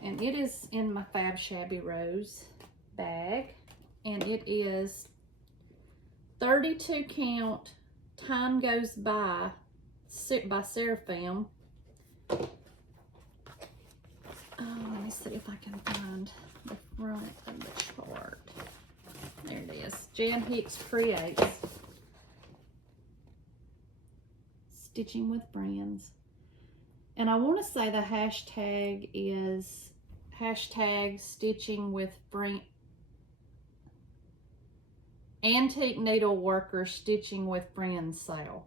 And it is in my Fab Shabby Rose bag. And it is 32 count Time Goes By Seraphim. Oh, let me see if I can find the front of the chart. There it is. Jan Hicks Creates. Stitching with Friends. And I want to say the hashtag is hashtag Stitching with Friends. Antique Needle Worker Stitching with Friends sale.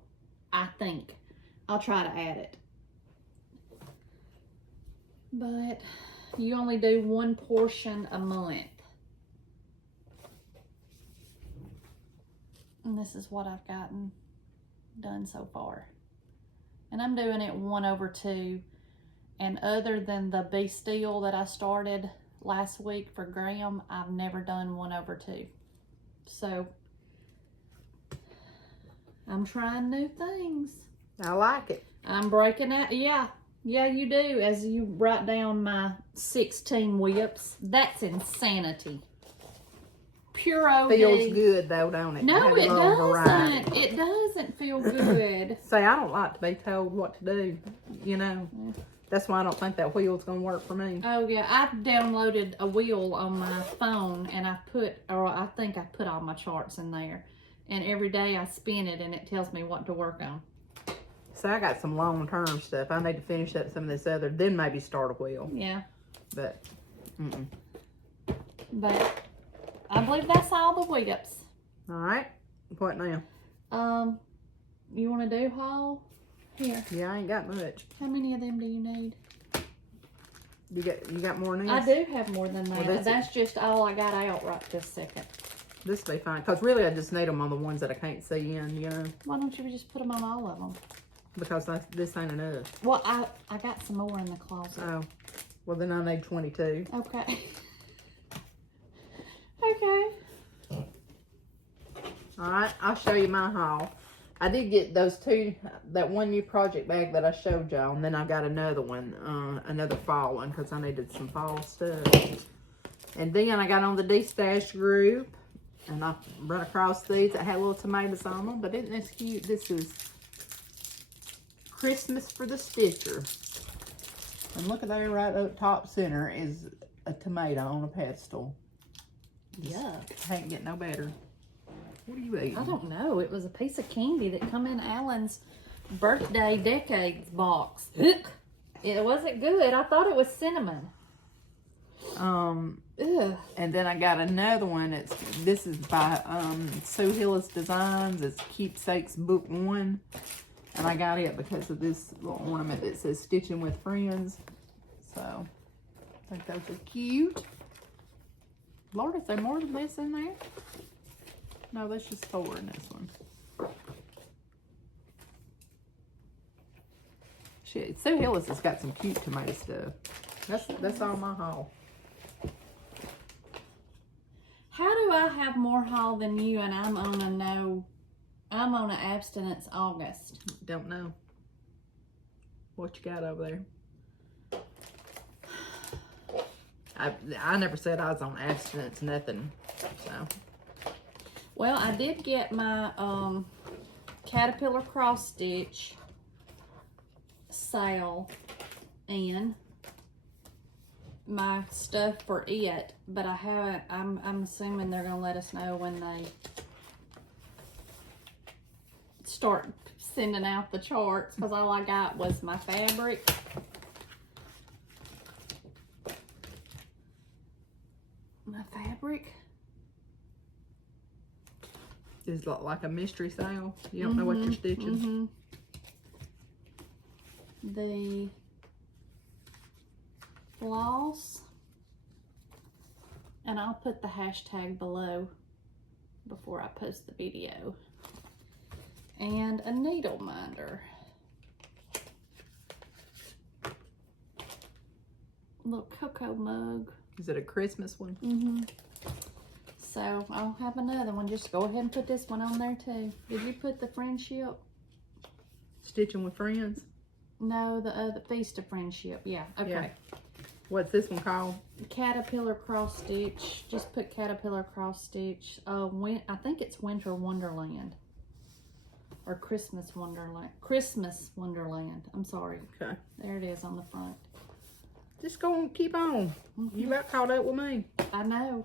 I think. I'll try to add it. But you only do one portion a month. And this is what I've gotten done so far. And I'm doing it 1/2. And other than the Be Still that I started last week for Graham, I've never done 1/2. So, I'm trying new things. I like it. I'm breaking out. Yeah, you do. As you write down my 16 whips. That's insanity. Pure OD. Feels good though, don't it? No, it doesn't. Variety. It doesn't feel good. Say, I don't like to be told what to do, you know. That's why I don't think that wheel's going to work for me. Oh, yeah. I've downloaded a wheel on my phone, and I think I put all my charts in there. And every day I spin it, and it tells me what to work on. So I got some long-term stuff. I need to finish up some of this other, then maybe start a wheel. Yeah. But, But I believe that's all the whips. All right. What now? You want to do haul? Here. Yeah, I ain't got much. How many of them do you need? You got more than I this? do have more than that. Well, that's just all I got out right this second. This will be fine. Because really, I just need them on the ones that I can't see in, you know. Why don't you just put them on all of them? Because this ain't enough. Well, I got some more in the closet. Oh. Well, then I need 22. Okay. Okay. Alright, I'll show you my haul. I did get that one new project bag that I showed y'all, and then I got another one, another fall one, because I needed some fall stuff. And then I got on the D-Stash group, and I run across these that had little tomatoes on them, but isn't this cute? This is Christmas for the Stitcher. And look at there, right up top center is a tomato on a pedestal. Yeah. Can't get no better. What are you eating? I don't know. It was a piece of candy that come in Alan's birthday decades box. It wasn't good. I thought it was cinnamon. Ugh. And then I got another one. This is by Sue Hillis Designs. It's Keepsakes Book 1. And I got it because of this little ornament that says Stitching with Friends. So, I think those are cute. Lord, is there more than this in there? No, that's just 4 in this one. Shit, Sue Hillis has got some cute tomato stuff. That's all my haul. How do I have more haul than you and I'm on an abstinence August? Don't know. What you got over there? I never said I was on abstinence, nothing. So. Well, I did get my Caterpillar cross stitch sale and my stuff for it, but I haven't. I'm assuming they're gonna let us know when they start sending out the charts, because all I got was my fabric. My fabric. Is like a mystery sale. You don't know what you're stitching. The floss, and I'll put the hashtag below before I post the video, and a needle minder. Little cocoa mug. Is it a Christmas one? So I'll have another one. Just go ahead and put this one on there too. Did you put the friendship? Stitching with Friends? No, the Feast of Friendship. Yeah, okay. Yeah. What's this one called? Caterpillar cross stitch. Just put Caterpillar cross stitch. I think it's Winter Wonderland. Or Christmas Wonderland. Christmas Wonderland. I'm sorry. Okay. There it is on the front. Just go and keep on. You about caught up with me. I know.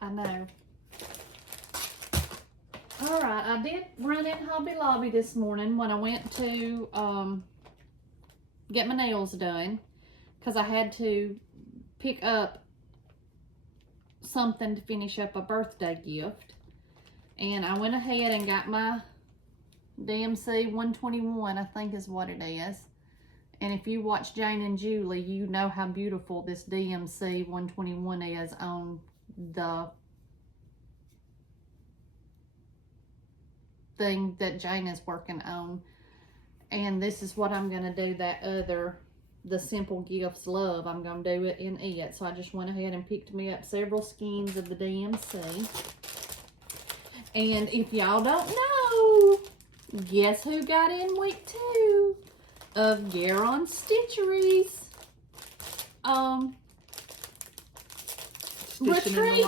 I know. All right, I did run in Hobby Lobby this morning when I went to get my nails done, because I had to pick up something to finish up a birthday gift. And I went ahead and got my DMC 121, I think is what it is. And if you watch Jane and Julie, you know how beautiful this DMC 121 is on the thing that Jane is working on. And this is what I'm going to do the Simple Gifts Love. I'm going to do it in it. So I just went ahead and picked me up several skeins of the DMC. And if y'all don't know, guess who got in week 2 of Garon Stitcheries? Retreat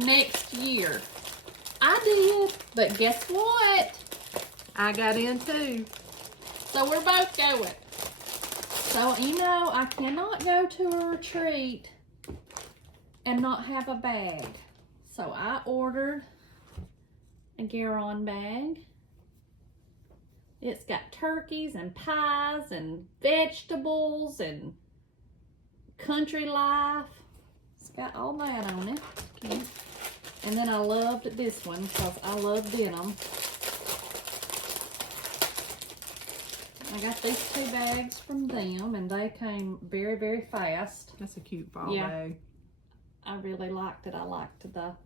next year. I did, but guess what? I got in too. So we're both going. So, you know, I cannot go to a retreat and not have a bag. So I ordered a Garon bag. It's got turkeys and pies and vegetables and country life. It's got all that on it. Okay. And then I loved this one because I love denim. I got these 2 bags from them, and they came very, very fast. That's a cute fall bag. I really liked it. I liked the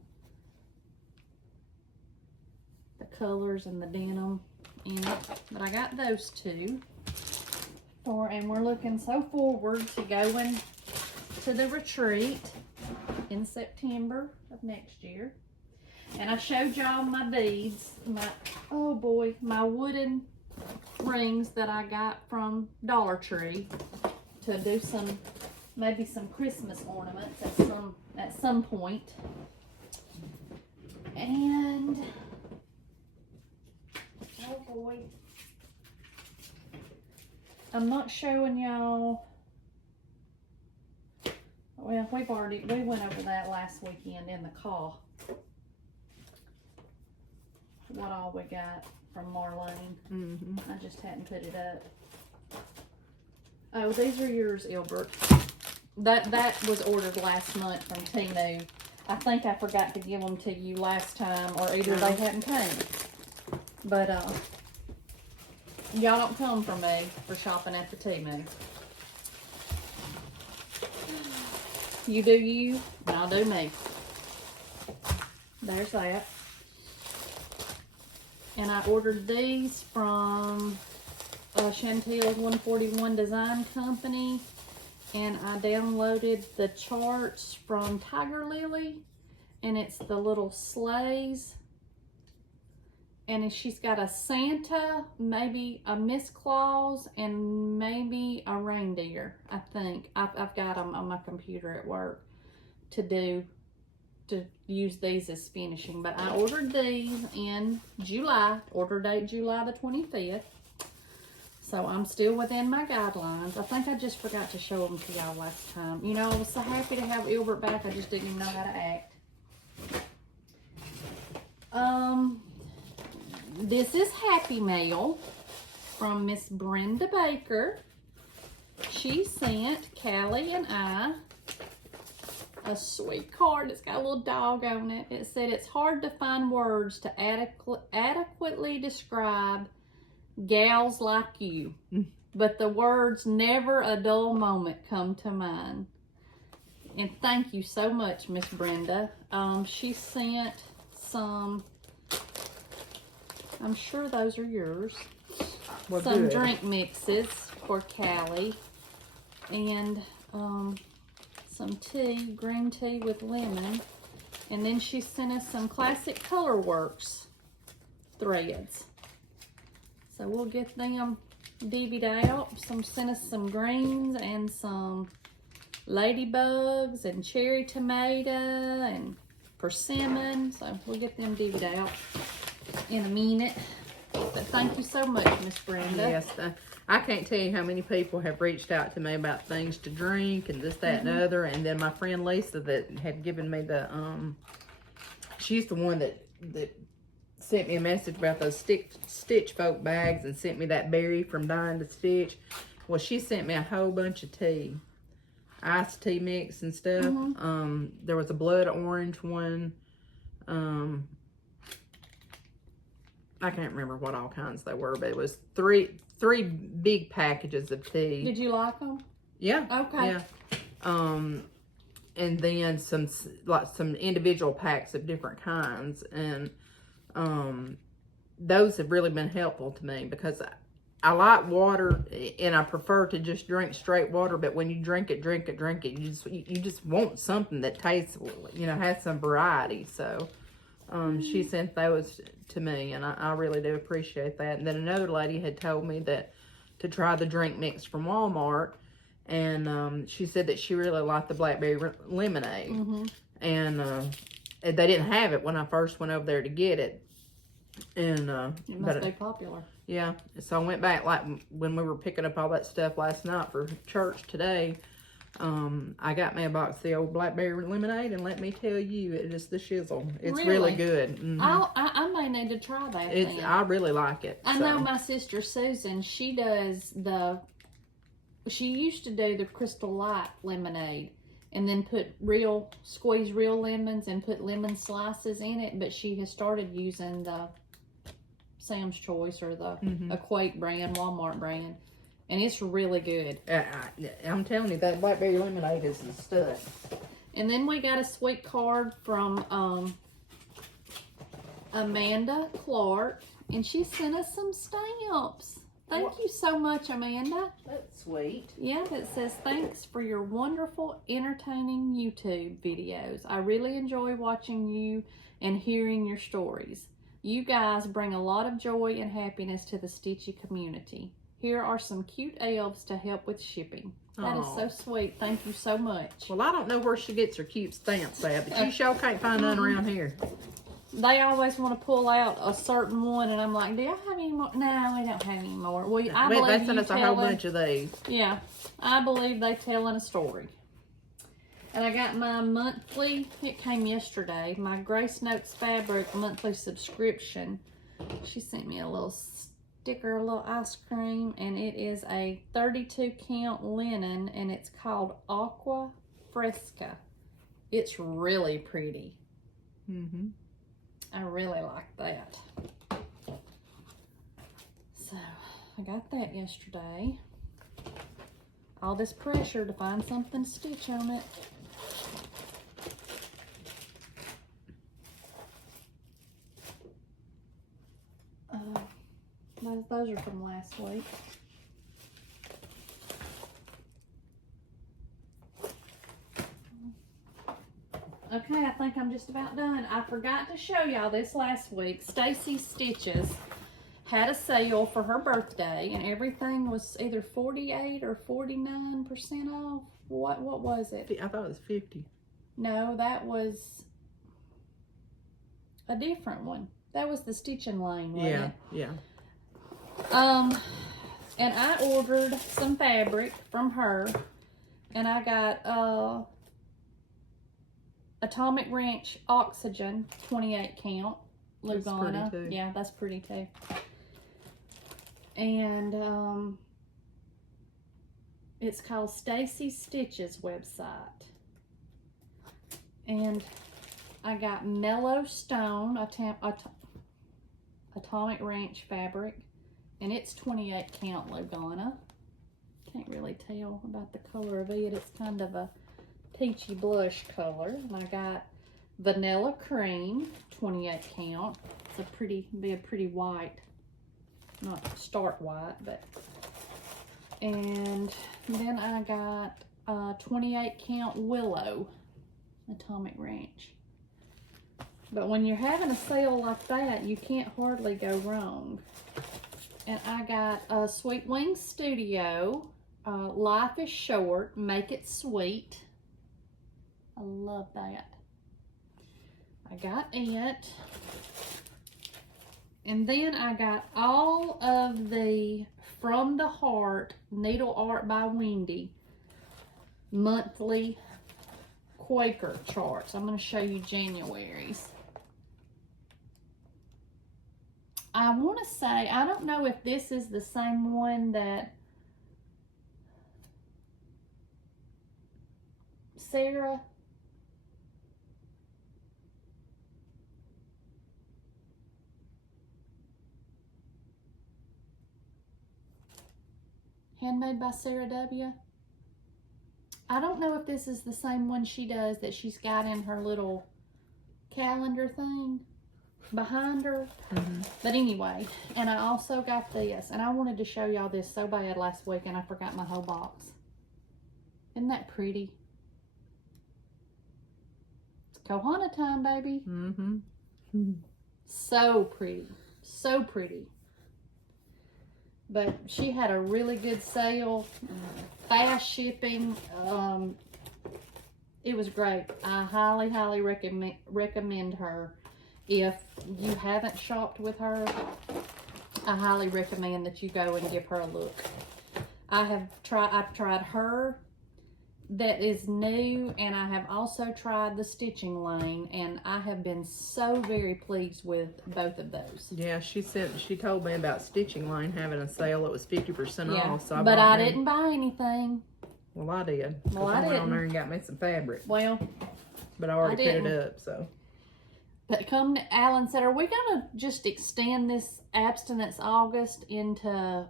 colors and the denim in it. But I got those 2. And we're looking so forward to going to the retreat in September of next year. And I showed y'all my beads, my wooden rings that I got from Dollar Tree to do maybe some Christmas ornaments at some point. And oh boy, I'm not showing y'all. Well, we went over that last weekend in the car. What all we got from Marlene. I just hadn't put it up. Oh, these are yours, Ilbert. That was ordered last month from Temu. I think I forgot to give them to you last time, or either they hadn't came. But y'all don't come for me for shopping at the Temu. You do you, and I'll do me. There's that. And I ordered these from Chantel's 141 Design Company. And I downloaded the charts from Tiger Lily. And it's the little sleighs. And she's got a Santa, maybe a Miss Claus, and maybe a reindeer, I think. I've got them on my computer at work to use these as finishing. But I ordered these in July, order date July the 25th. So I'm still within my guidelines. I think I just forgot to show them to y'all last time. You know, I was so happy to have Ilbert back, I just didn't even know how to act. This is Happy Mail from Miss Brenda Baker. She sent Callie and I a sweet card. It's got a little dog on it. It said, it's hard to find words to adequately describe gals like you, but the words never a dull moment come to mind. And thank you so much, Miss Brenda. She sent some, I'm sure those are yours. Well, some good. Drink mixes for Callie, and some tea, green tea with lemon. And then she sent us some Classic Colorworks threads. So we'll get them divvied out. Sent us some greens and some ladybugs and cherry tomato and persimmon. So we'll get them divvied out in a minute. But thank you so much, Miss Brenda. Yes, I can't tell you how many people have reached out to me about things to drink and this, that, and the other. And then my friend Lisa that had given me the, she's the one that sent me a message about those Stitch Folk bags and sent me that berry from Dying to Stitch. Well, she sent me a whole bunch of tea, iced tea mix and stuff. There was a blood orange one. I can't remember what all kinds they were, but it was three big packages of tea. Did you like them? Yeah. Okay. Yeah. And then some individual packs of different kinds, and those have really been helpful to me because I like water and I prefer to just drink straight water. But when you drink it, you just want something that tastes, has some variety. So she sent those to me, and I really do appreciate that. And then another lady had told me that to try the drink mix from Walmart, and she said that she really liked the blackberry lemonade. And they didn't have it when I first went over there to get it. And it must be popular. Yeah, so I went back like when we were picking up all that stuff last night for church today. I got me a box of the old blackberry lemonade, and let me tell you, it is the shizzle. It's really good. I may need to try that. I really like it. I know my sister Susan, she used to do the Crystal Light lemonade, and then squeeze real lemons and put lemon slices in it. But she has started using the Sam's Choice or the Equate brand, Walmart brand, and it's really good. I'm telling you, that blackberry lemonade is a stud. And then we got a sweet card from Amanda Clark, and she sent us some stamps. Thank you so much, Amanda. That's sweet. Yeah, it says, thanks for your wonderful, entertaining YouTube videos. I really enjoy watching you and hearing your stories. You guys bring a lot of joy and happiness to the Stitchy community. Here are some cute elves to help with shipping. That is so sweet. Thank you so much. Well, I don't know where she gets her cute stamps at, but you sure can't find none around here. They always want to pull out a certain one, and I'm like, do y'all have any more? No, we don't have any more. Well, I believe they sent us a whole bunch of these. Yeah, I believe they telling a story. And I got my monthly, it came yesterday, my Grace Notes Fabric monthly subscription. She sent me a little sticker, a little ice cream, and it is a 32 count linen, and it's called Aqua Fresca. It's really pretty. I really like that. So I got that yesterday. All this pressure to find something to stitch on it. Those are from last week. Okay, I think I'm just about done. I forgot to show y'all this last week. Stacy's Stitches had a sale for her birthday, and everything was either 48 or 49% off. What was it? I thought it was 50. No, that was a different one. That was the Stitching Lane, wasn't it? Yeah. And I ordered some fabric from her, and I got Atomic Ranch Oxygen 28 count Lugana. That's pretty too. Yeah, that's pretty too. And it's called Stacy Stitches website. And I got Mellow Stone Atomic Ranch fabric, and it's 28 count Lugana. Can't really tell about the color of it. It's kind of a peachy blush color. And I got Vanilla Cream 28 count. It's be a pretty white, not stark white, but. And then I got 28 count Willow Atomic Ranch. But when you're having a sale like that, you can't hardly go wrong. And I got Sweet Wings Studio, Life is Short, Make It Sweet. I love that. I got it. And then I got all of the From the Heart Needle Art by Wendy monthly Quaker charts. I'm going to show you January's. I want to say, I don't know if this is the same one that Sarah Handmade by Sarah W. I don't know if this is the same one she does that she's got in her little calendar thing behind her. But anyway, and I also got this, and I wanted to show y'all this so bad last week, and I forgot my whole box. Isn't that pretty? It's Kohana time, baby. So pretty, so pretty. But she had a really good sale, fast shipping. It was great. I highly, highly recommend her. If you haven't shopped with her, I highly recommend that you go and give her a look. I've tried her that is new, and I have also tried the Stitching Lane, and I have been so very pleased with both of those. Yeah, she told me about Stitching Lane having a sale. It was 50% off. So but I didn't buy anything. Well, I did. Well, I went on didn't. there and got me some fabric, Well, but I already put didn't. it up, so. but Alan said, are we going to just extend this abstinence August into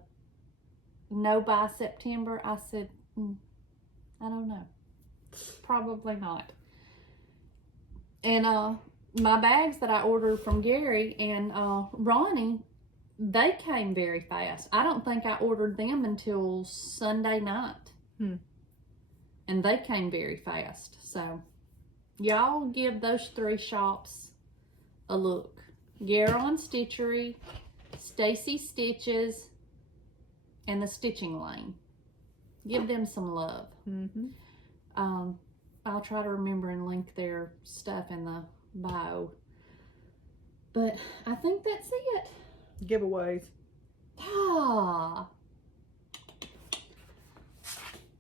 no by September? I said, I don't know. Probably not. And my bags that I ordered from Gary and Ronnie, they came very fast. I don't think I ordered them until Sunday night. And they came very fast. So y'all give those 3 shops a look. Garrelin Stitchery, Stacy Stitches, and the Stitching Lane. Give them some love. I'll try to remember and link their stuff in the bio. But I think that's it. Giveaways. Ah.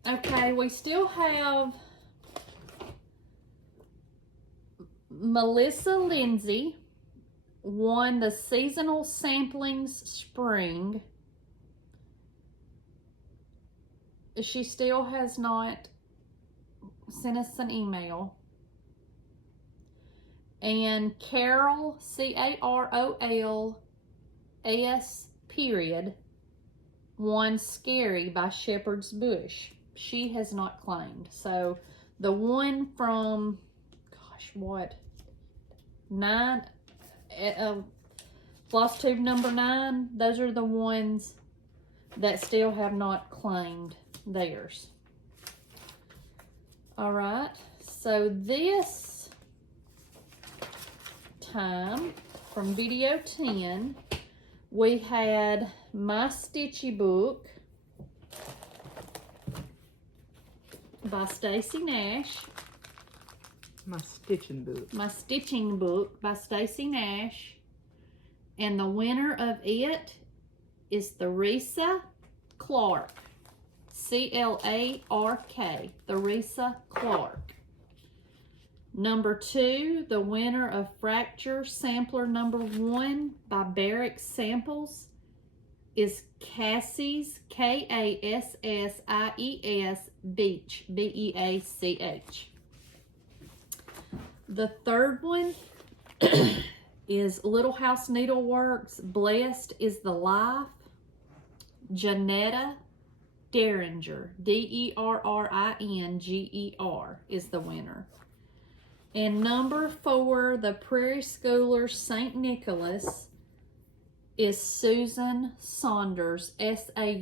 Okay, we still have Melissa Lindsay won the seasonal samplings spring. She still has not sent us an email. And Carol, CarolS period, won Scary by Shepherd's Bush. She has not claimed. So the one from, gosh, what, 9, FlossTube number 9, those are the ones that still have not claimed theirs. All right, so this time from video 10, we had My Stitchy Book by Stacy Nash. My stitching book. My Stitching Book by Stacy Nash. And the winner of it is Theresa Clark. C-L-A-R-K. Theresa Clark. Number 2, the winner of Fracture Sampler number 1 by Barrick Samples is Cassie's, K-A-S-S-I-E-S, Beach, B-E-A-C-H. The third one is Little House Needleworks, Blessed is the Life. Janetta Derringer, D-E-R-R-I-N-G-E-R is the winner. And number 4, the Prairie Schooler St. Nicholas, is Susan Saunders, S-A-U-N-D-E-R-S.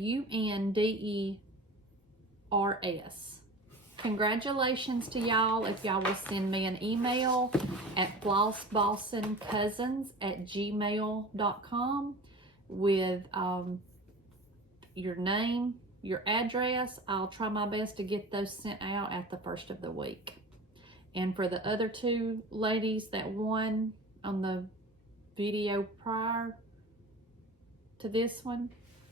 Congratulations to y'all. If y'all will send me an email at flossbostoncousins@gmail.com with your name, your address. I'll try my best to get those sent out at the first of the week. And for the other 2 ladies that won on the video prior to this one,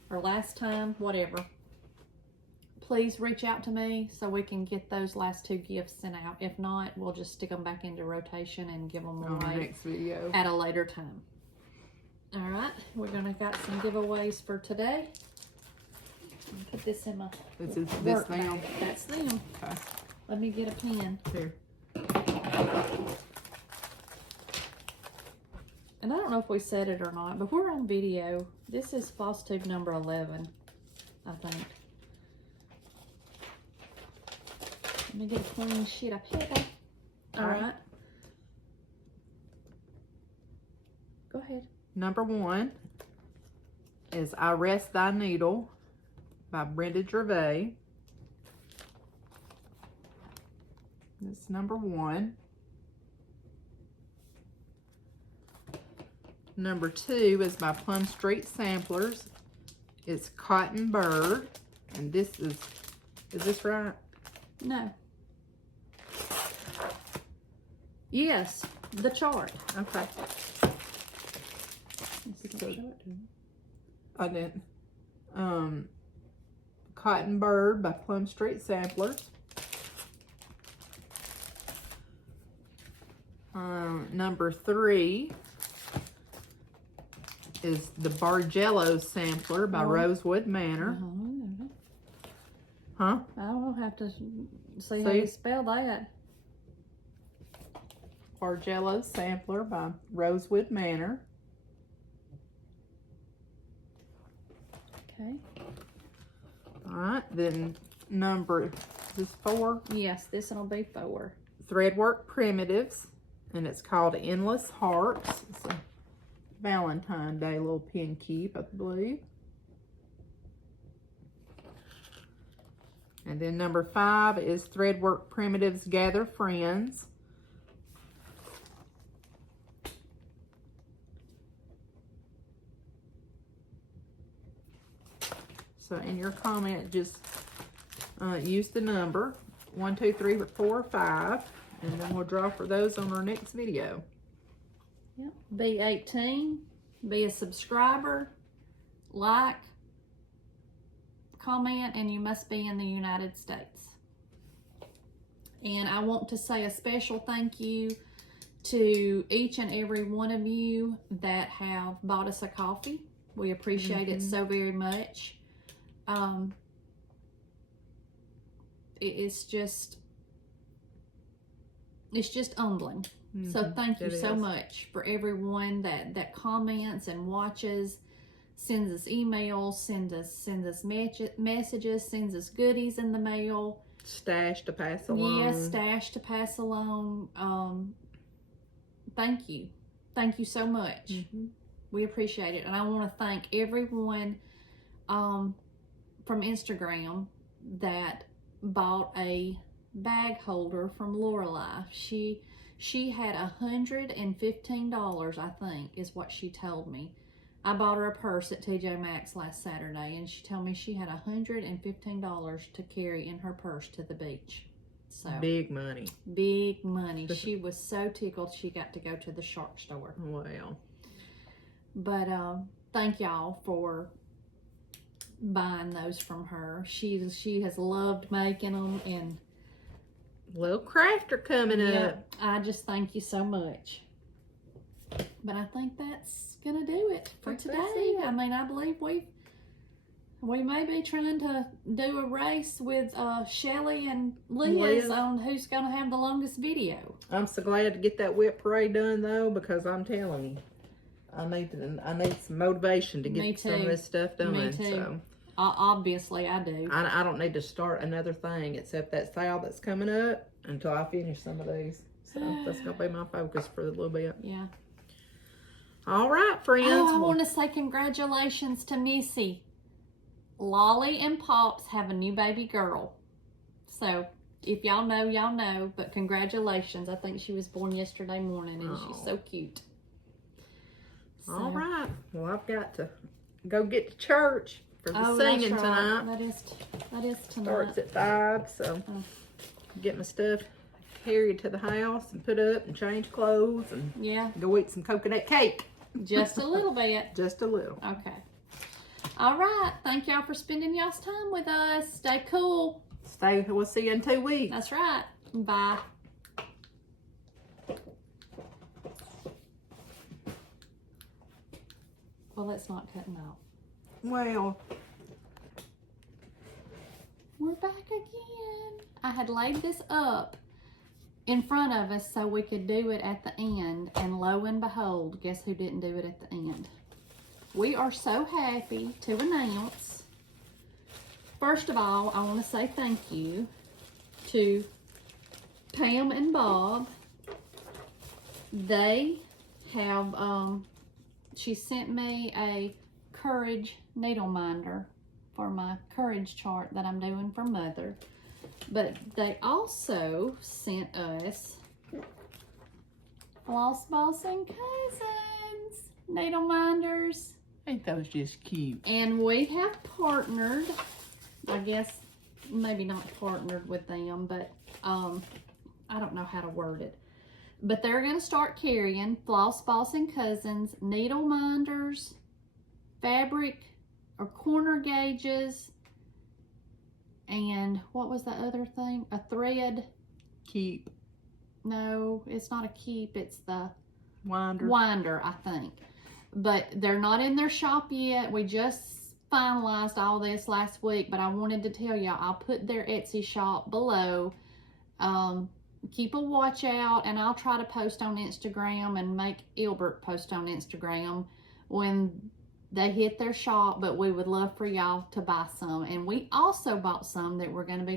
or last time, whatever, please reach out to me so we can get those last 2 gifts sent out. If not, we'll just stick them back into rotation and give them On the away next video. at a later time. All right, we're gonna got some giveaways for today. Put this in my This is work this now. bag. That's them. Okay. Let me get a pen. Here. And I don't know if we said it or not, but we're on video. This is FlossTube number 11, I think. Let me get a clean sheet of paper. All right. Go ahead. Number 1 is I Rest Thy Needle by Brenda Gervais. That's number 1. Number 2 is by Plum Street Samplers. It's Cotton Bird. And this is this right? No. Yes, the chart. Okay. I didn't. Cotton Bird by Plum Street Samplers. Number 3 is the Bargello Sampler by Rosewood Manor. Huh? I don't have to see how you spell that. Bargello Sampler by Rosewood Manor. Okay. Alright, then number, this 4? Yes, this one will be 4. Threadwork Primitives, and it's called Endless Hearts. It's a Valentine Day little pin keep, I believe. And then number 5 is Threadwork Primitives Gather Friends. So in your comment, just use the number 1, 2, 3, 4, 5, and then we'll draw for those on our next video. Yep. Be 18, be a subscriber, like, comment, and you must be in the United States. And I want to say a special thank you to each and every one of you that have bought us a coffee. We appreciate it so very much. It's just humbling. So thank you so much for everyone that comments and watches, sends us emails, sends us messages, sends us goodies in the mail. Stash to pass along. Yes, stash to pass along. Thank you. Thank you so much. We appreciate it. And I want to thank everyone from Instagram that bought a bag holder from Lorelei. She had $115, I think, is what she told me. I bought her a purse at TJ Maxx last Saturday, and she told me she had $115 to carry in her purse to the beach. So big money. Big money. She was so tickled she got to go to the shark store. Well. But thank y'all for buying those from her. She has loved making them, and little crafter coming up. I just thank you so much. But I think that's gonna do it for today. I mean, I believe we may be trying to do a race with Shelly and Liz on who's gonna have the longest video. I'm so glad to get that whip parade done though, because I'm telling you, I need some motivation to get some of this stuff done. Me too. So. Obviously, I do. I don't need to start another thing except that sale that's coming up until I finish some of these. So that's going to be my focus for a little bit. Yeah. All right, friends. Oh, I want to say congratulations to Missy. Lolly and Pops have a new baby girl. So if y'all know, y'all know. But congratulations. I think she was born yesterday morning, and she's so cute. So. All right. Well, I've got to go get to church for the singing tonight. That is tonight. Starts at 5, so get my stuff carried to the house and put up and change clothes and go eat some coconut cake. Just a little bit. Just a little. Okay. All right. Thank y'all for spending y'all's time with us. Stay cool. We'll see you in 2 weeks. That's right. Bye. Well, it's not cutting out. Well, we're back again. I had laid this up in front of us so we could do it at the end, and lo and behold, guess who didn't do it at the end? We are so happy to announce, first of all, I want to say thank you to Pam and Bob. They have, she sent me a courage needle minder for my courage chart that I'm doing for Mother. But they also sent us Floss Boss and Cousins needle minders. Ain't those just cute? And we have partnered, I guess maybe not partnered with them, but I don't know how to word it. But they're going to start carrying Floss Boss and Cousins needle minders, fabric or corner gauges, and what was the other thing? A thread. Keep. No, it's not a keep. It's the winder. Winder, I think. But they're not in their shop yet. We just finalized all this last week, but I wanted to tell y'all, I'll put their Etsy shop below. Keep a watch out, and I'll try to post on Instagram and make Ilbert post on Instagram when they hit their shop, but we would love for y'all to buy some. And we also bought some that we're going to be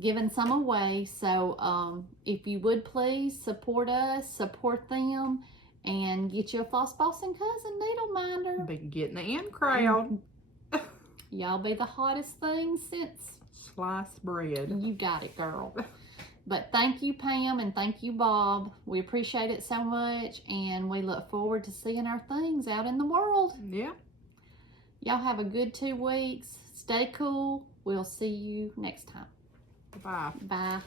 giving some away. So if you would please support us, support them, and get you a Floss Boss and Cousin needle minder. Be getting the in crowd. Y'all be the hottest thing since Sliced bread. you got it, girl. But thank you, Pam, and thank you, Bob. We appreciate it so much, and we look forward to seeing our things out in the world. Yeah. Y'all have a good 2 weeks. Stay cool. We'll see you next time. Bye. Bye.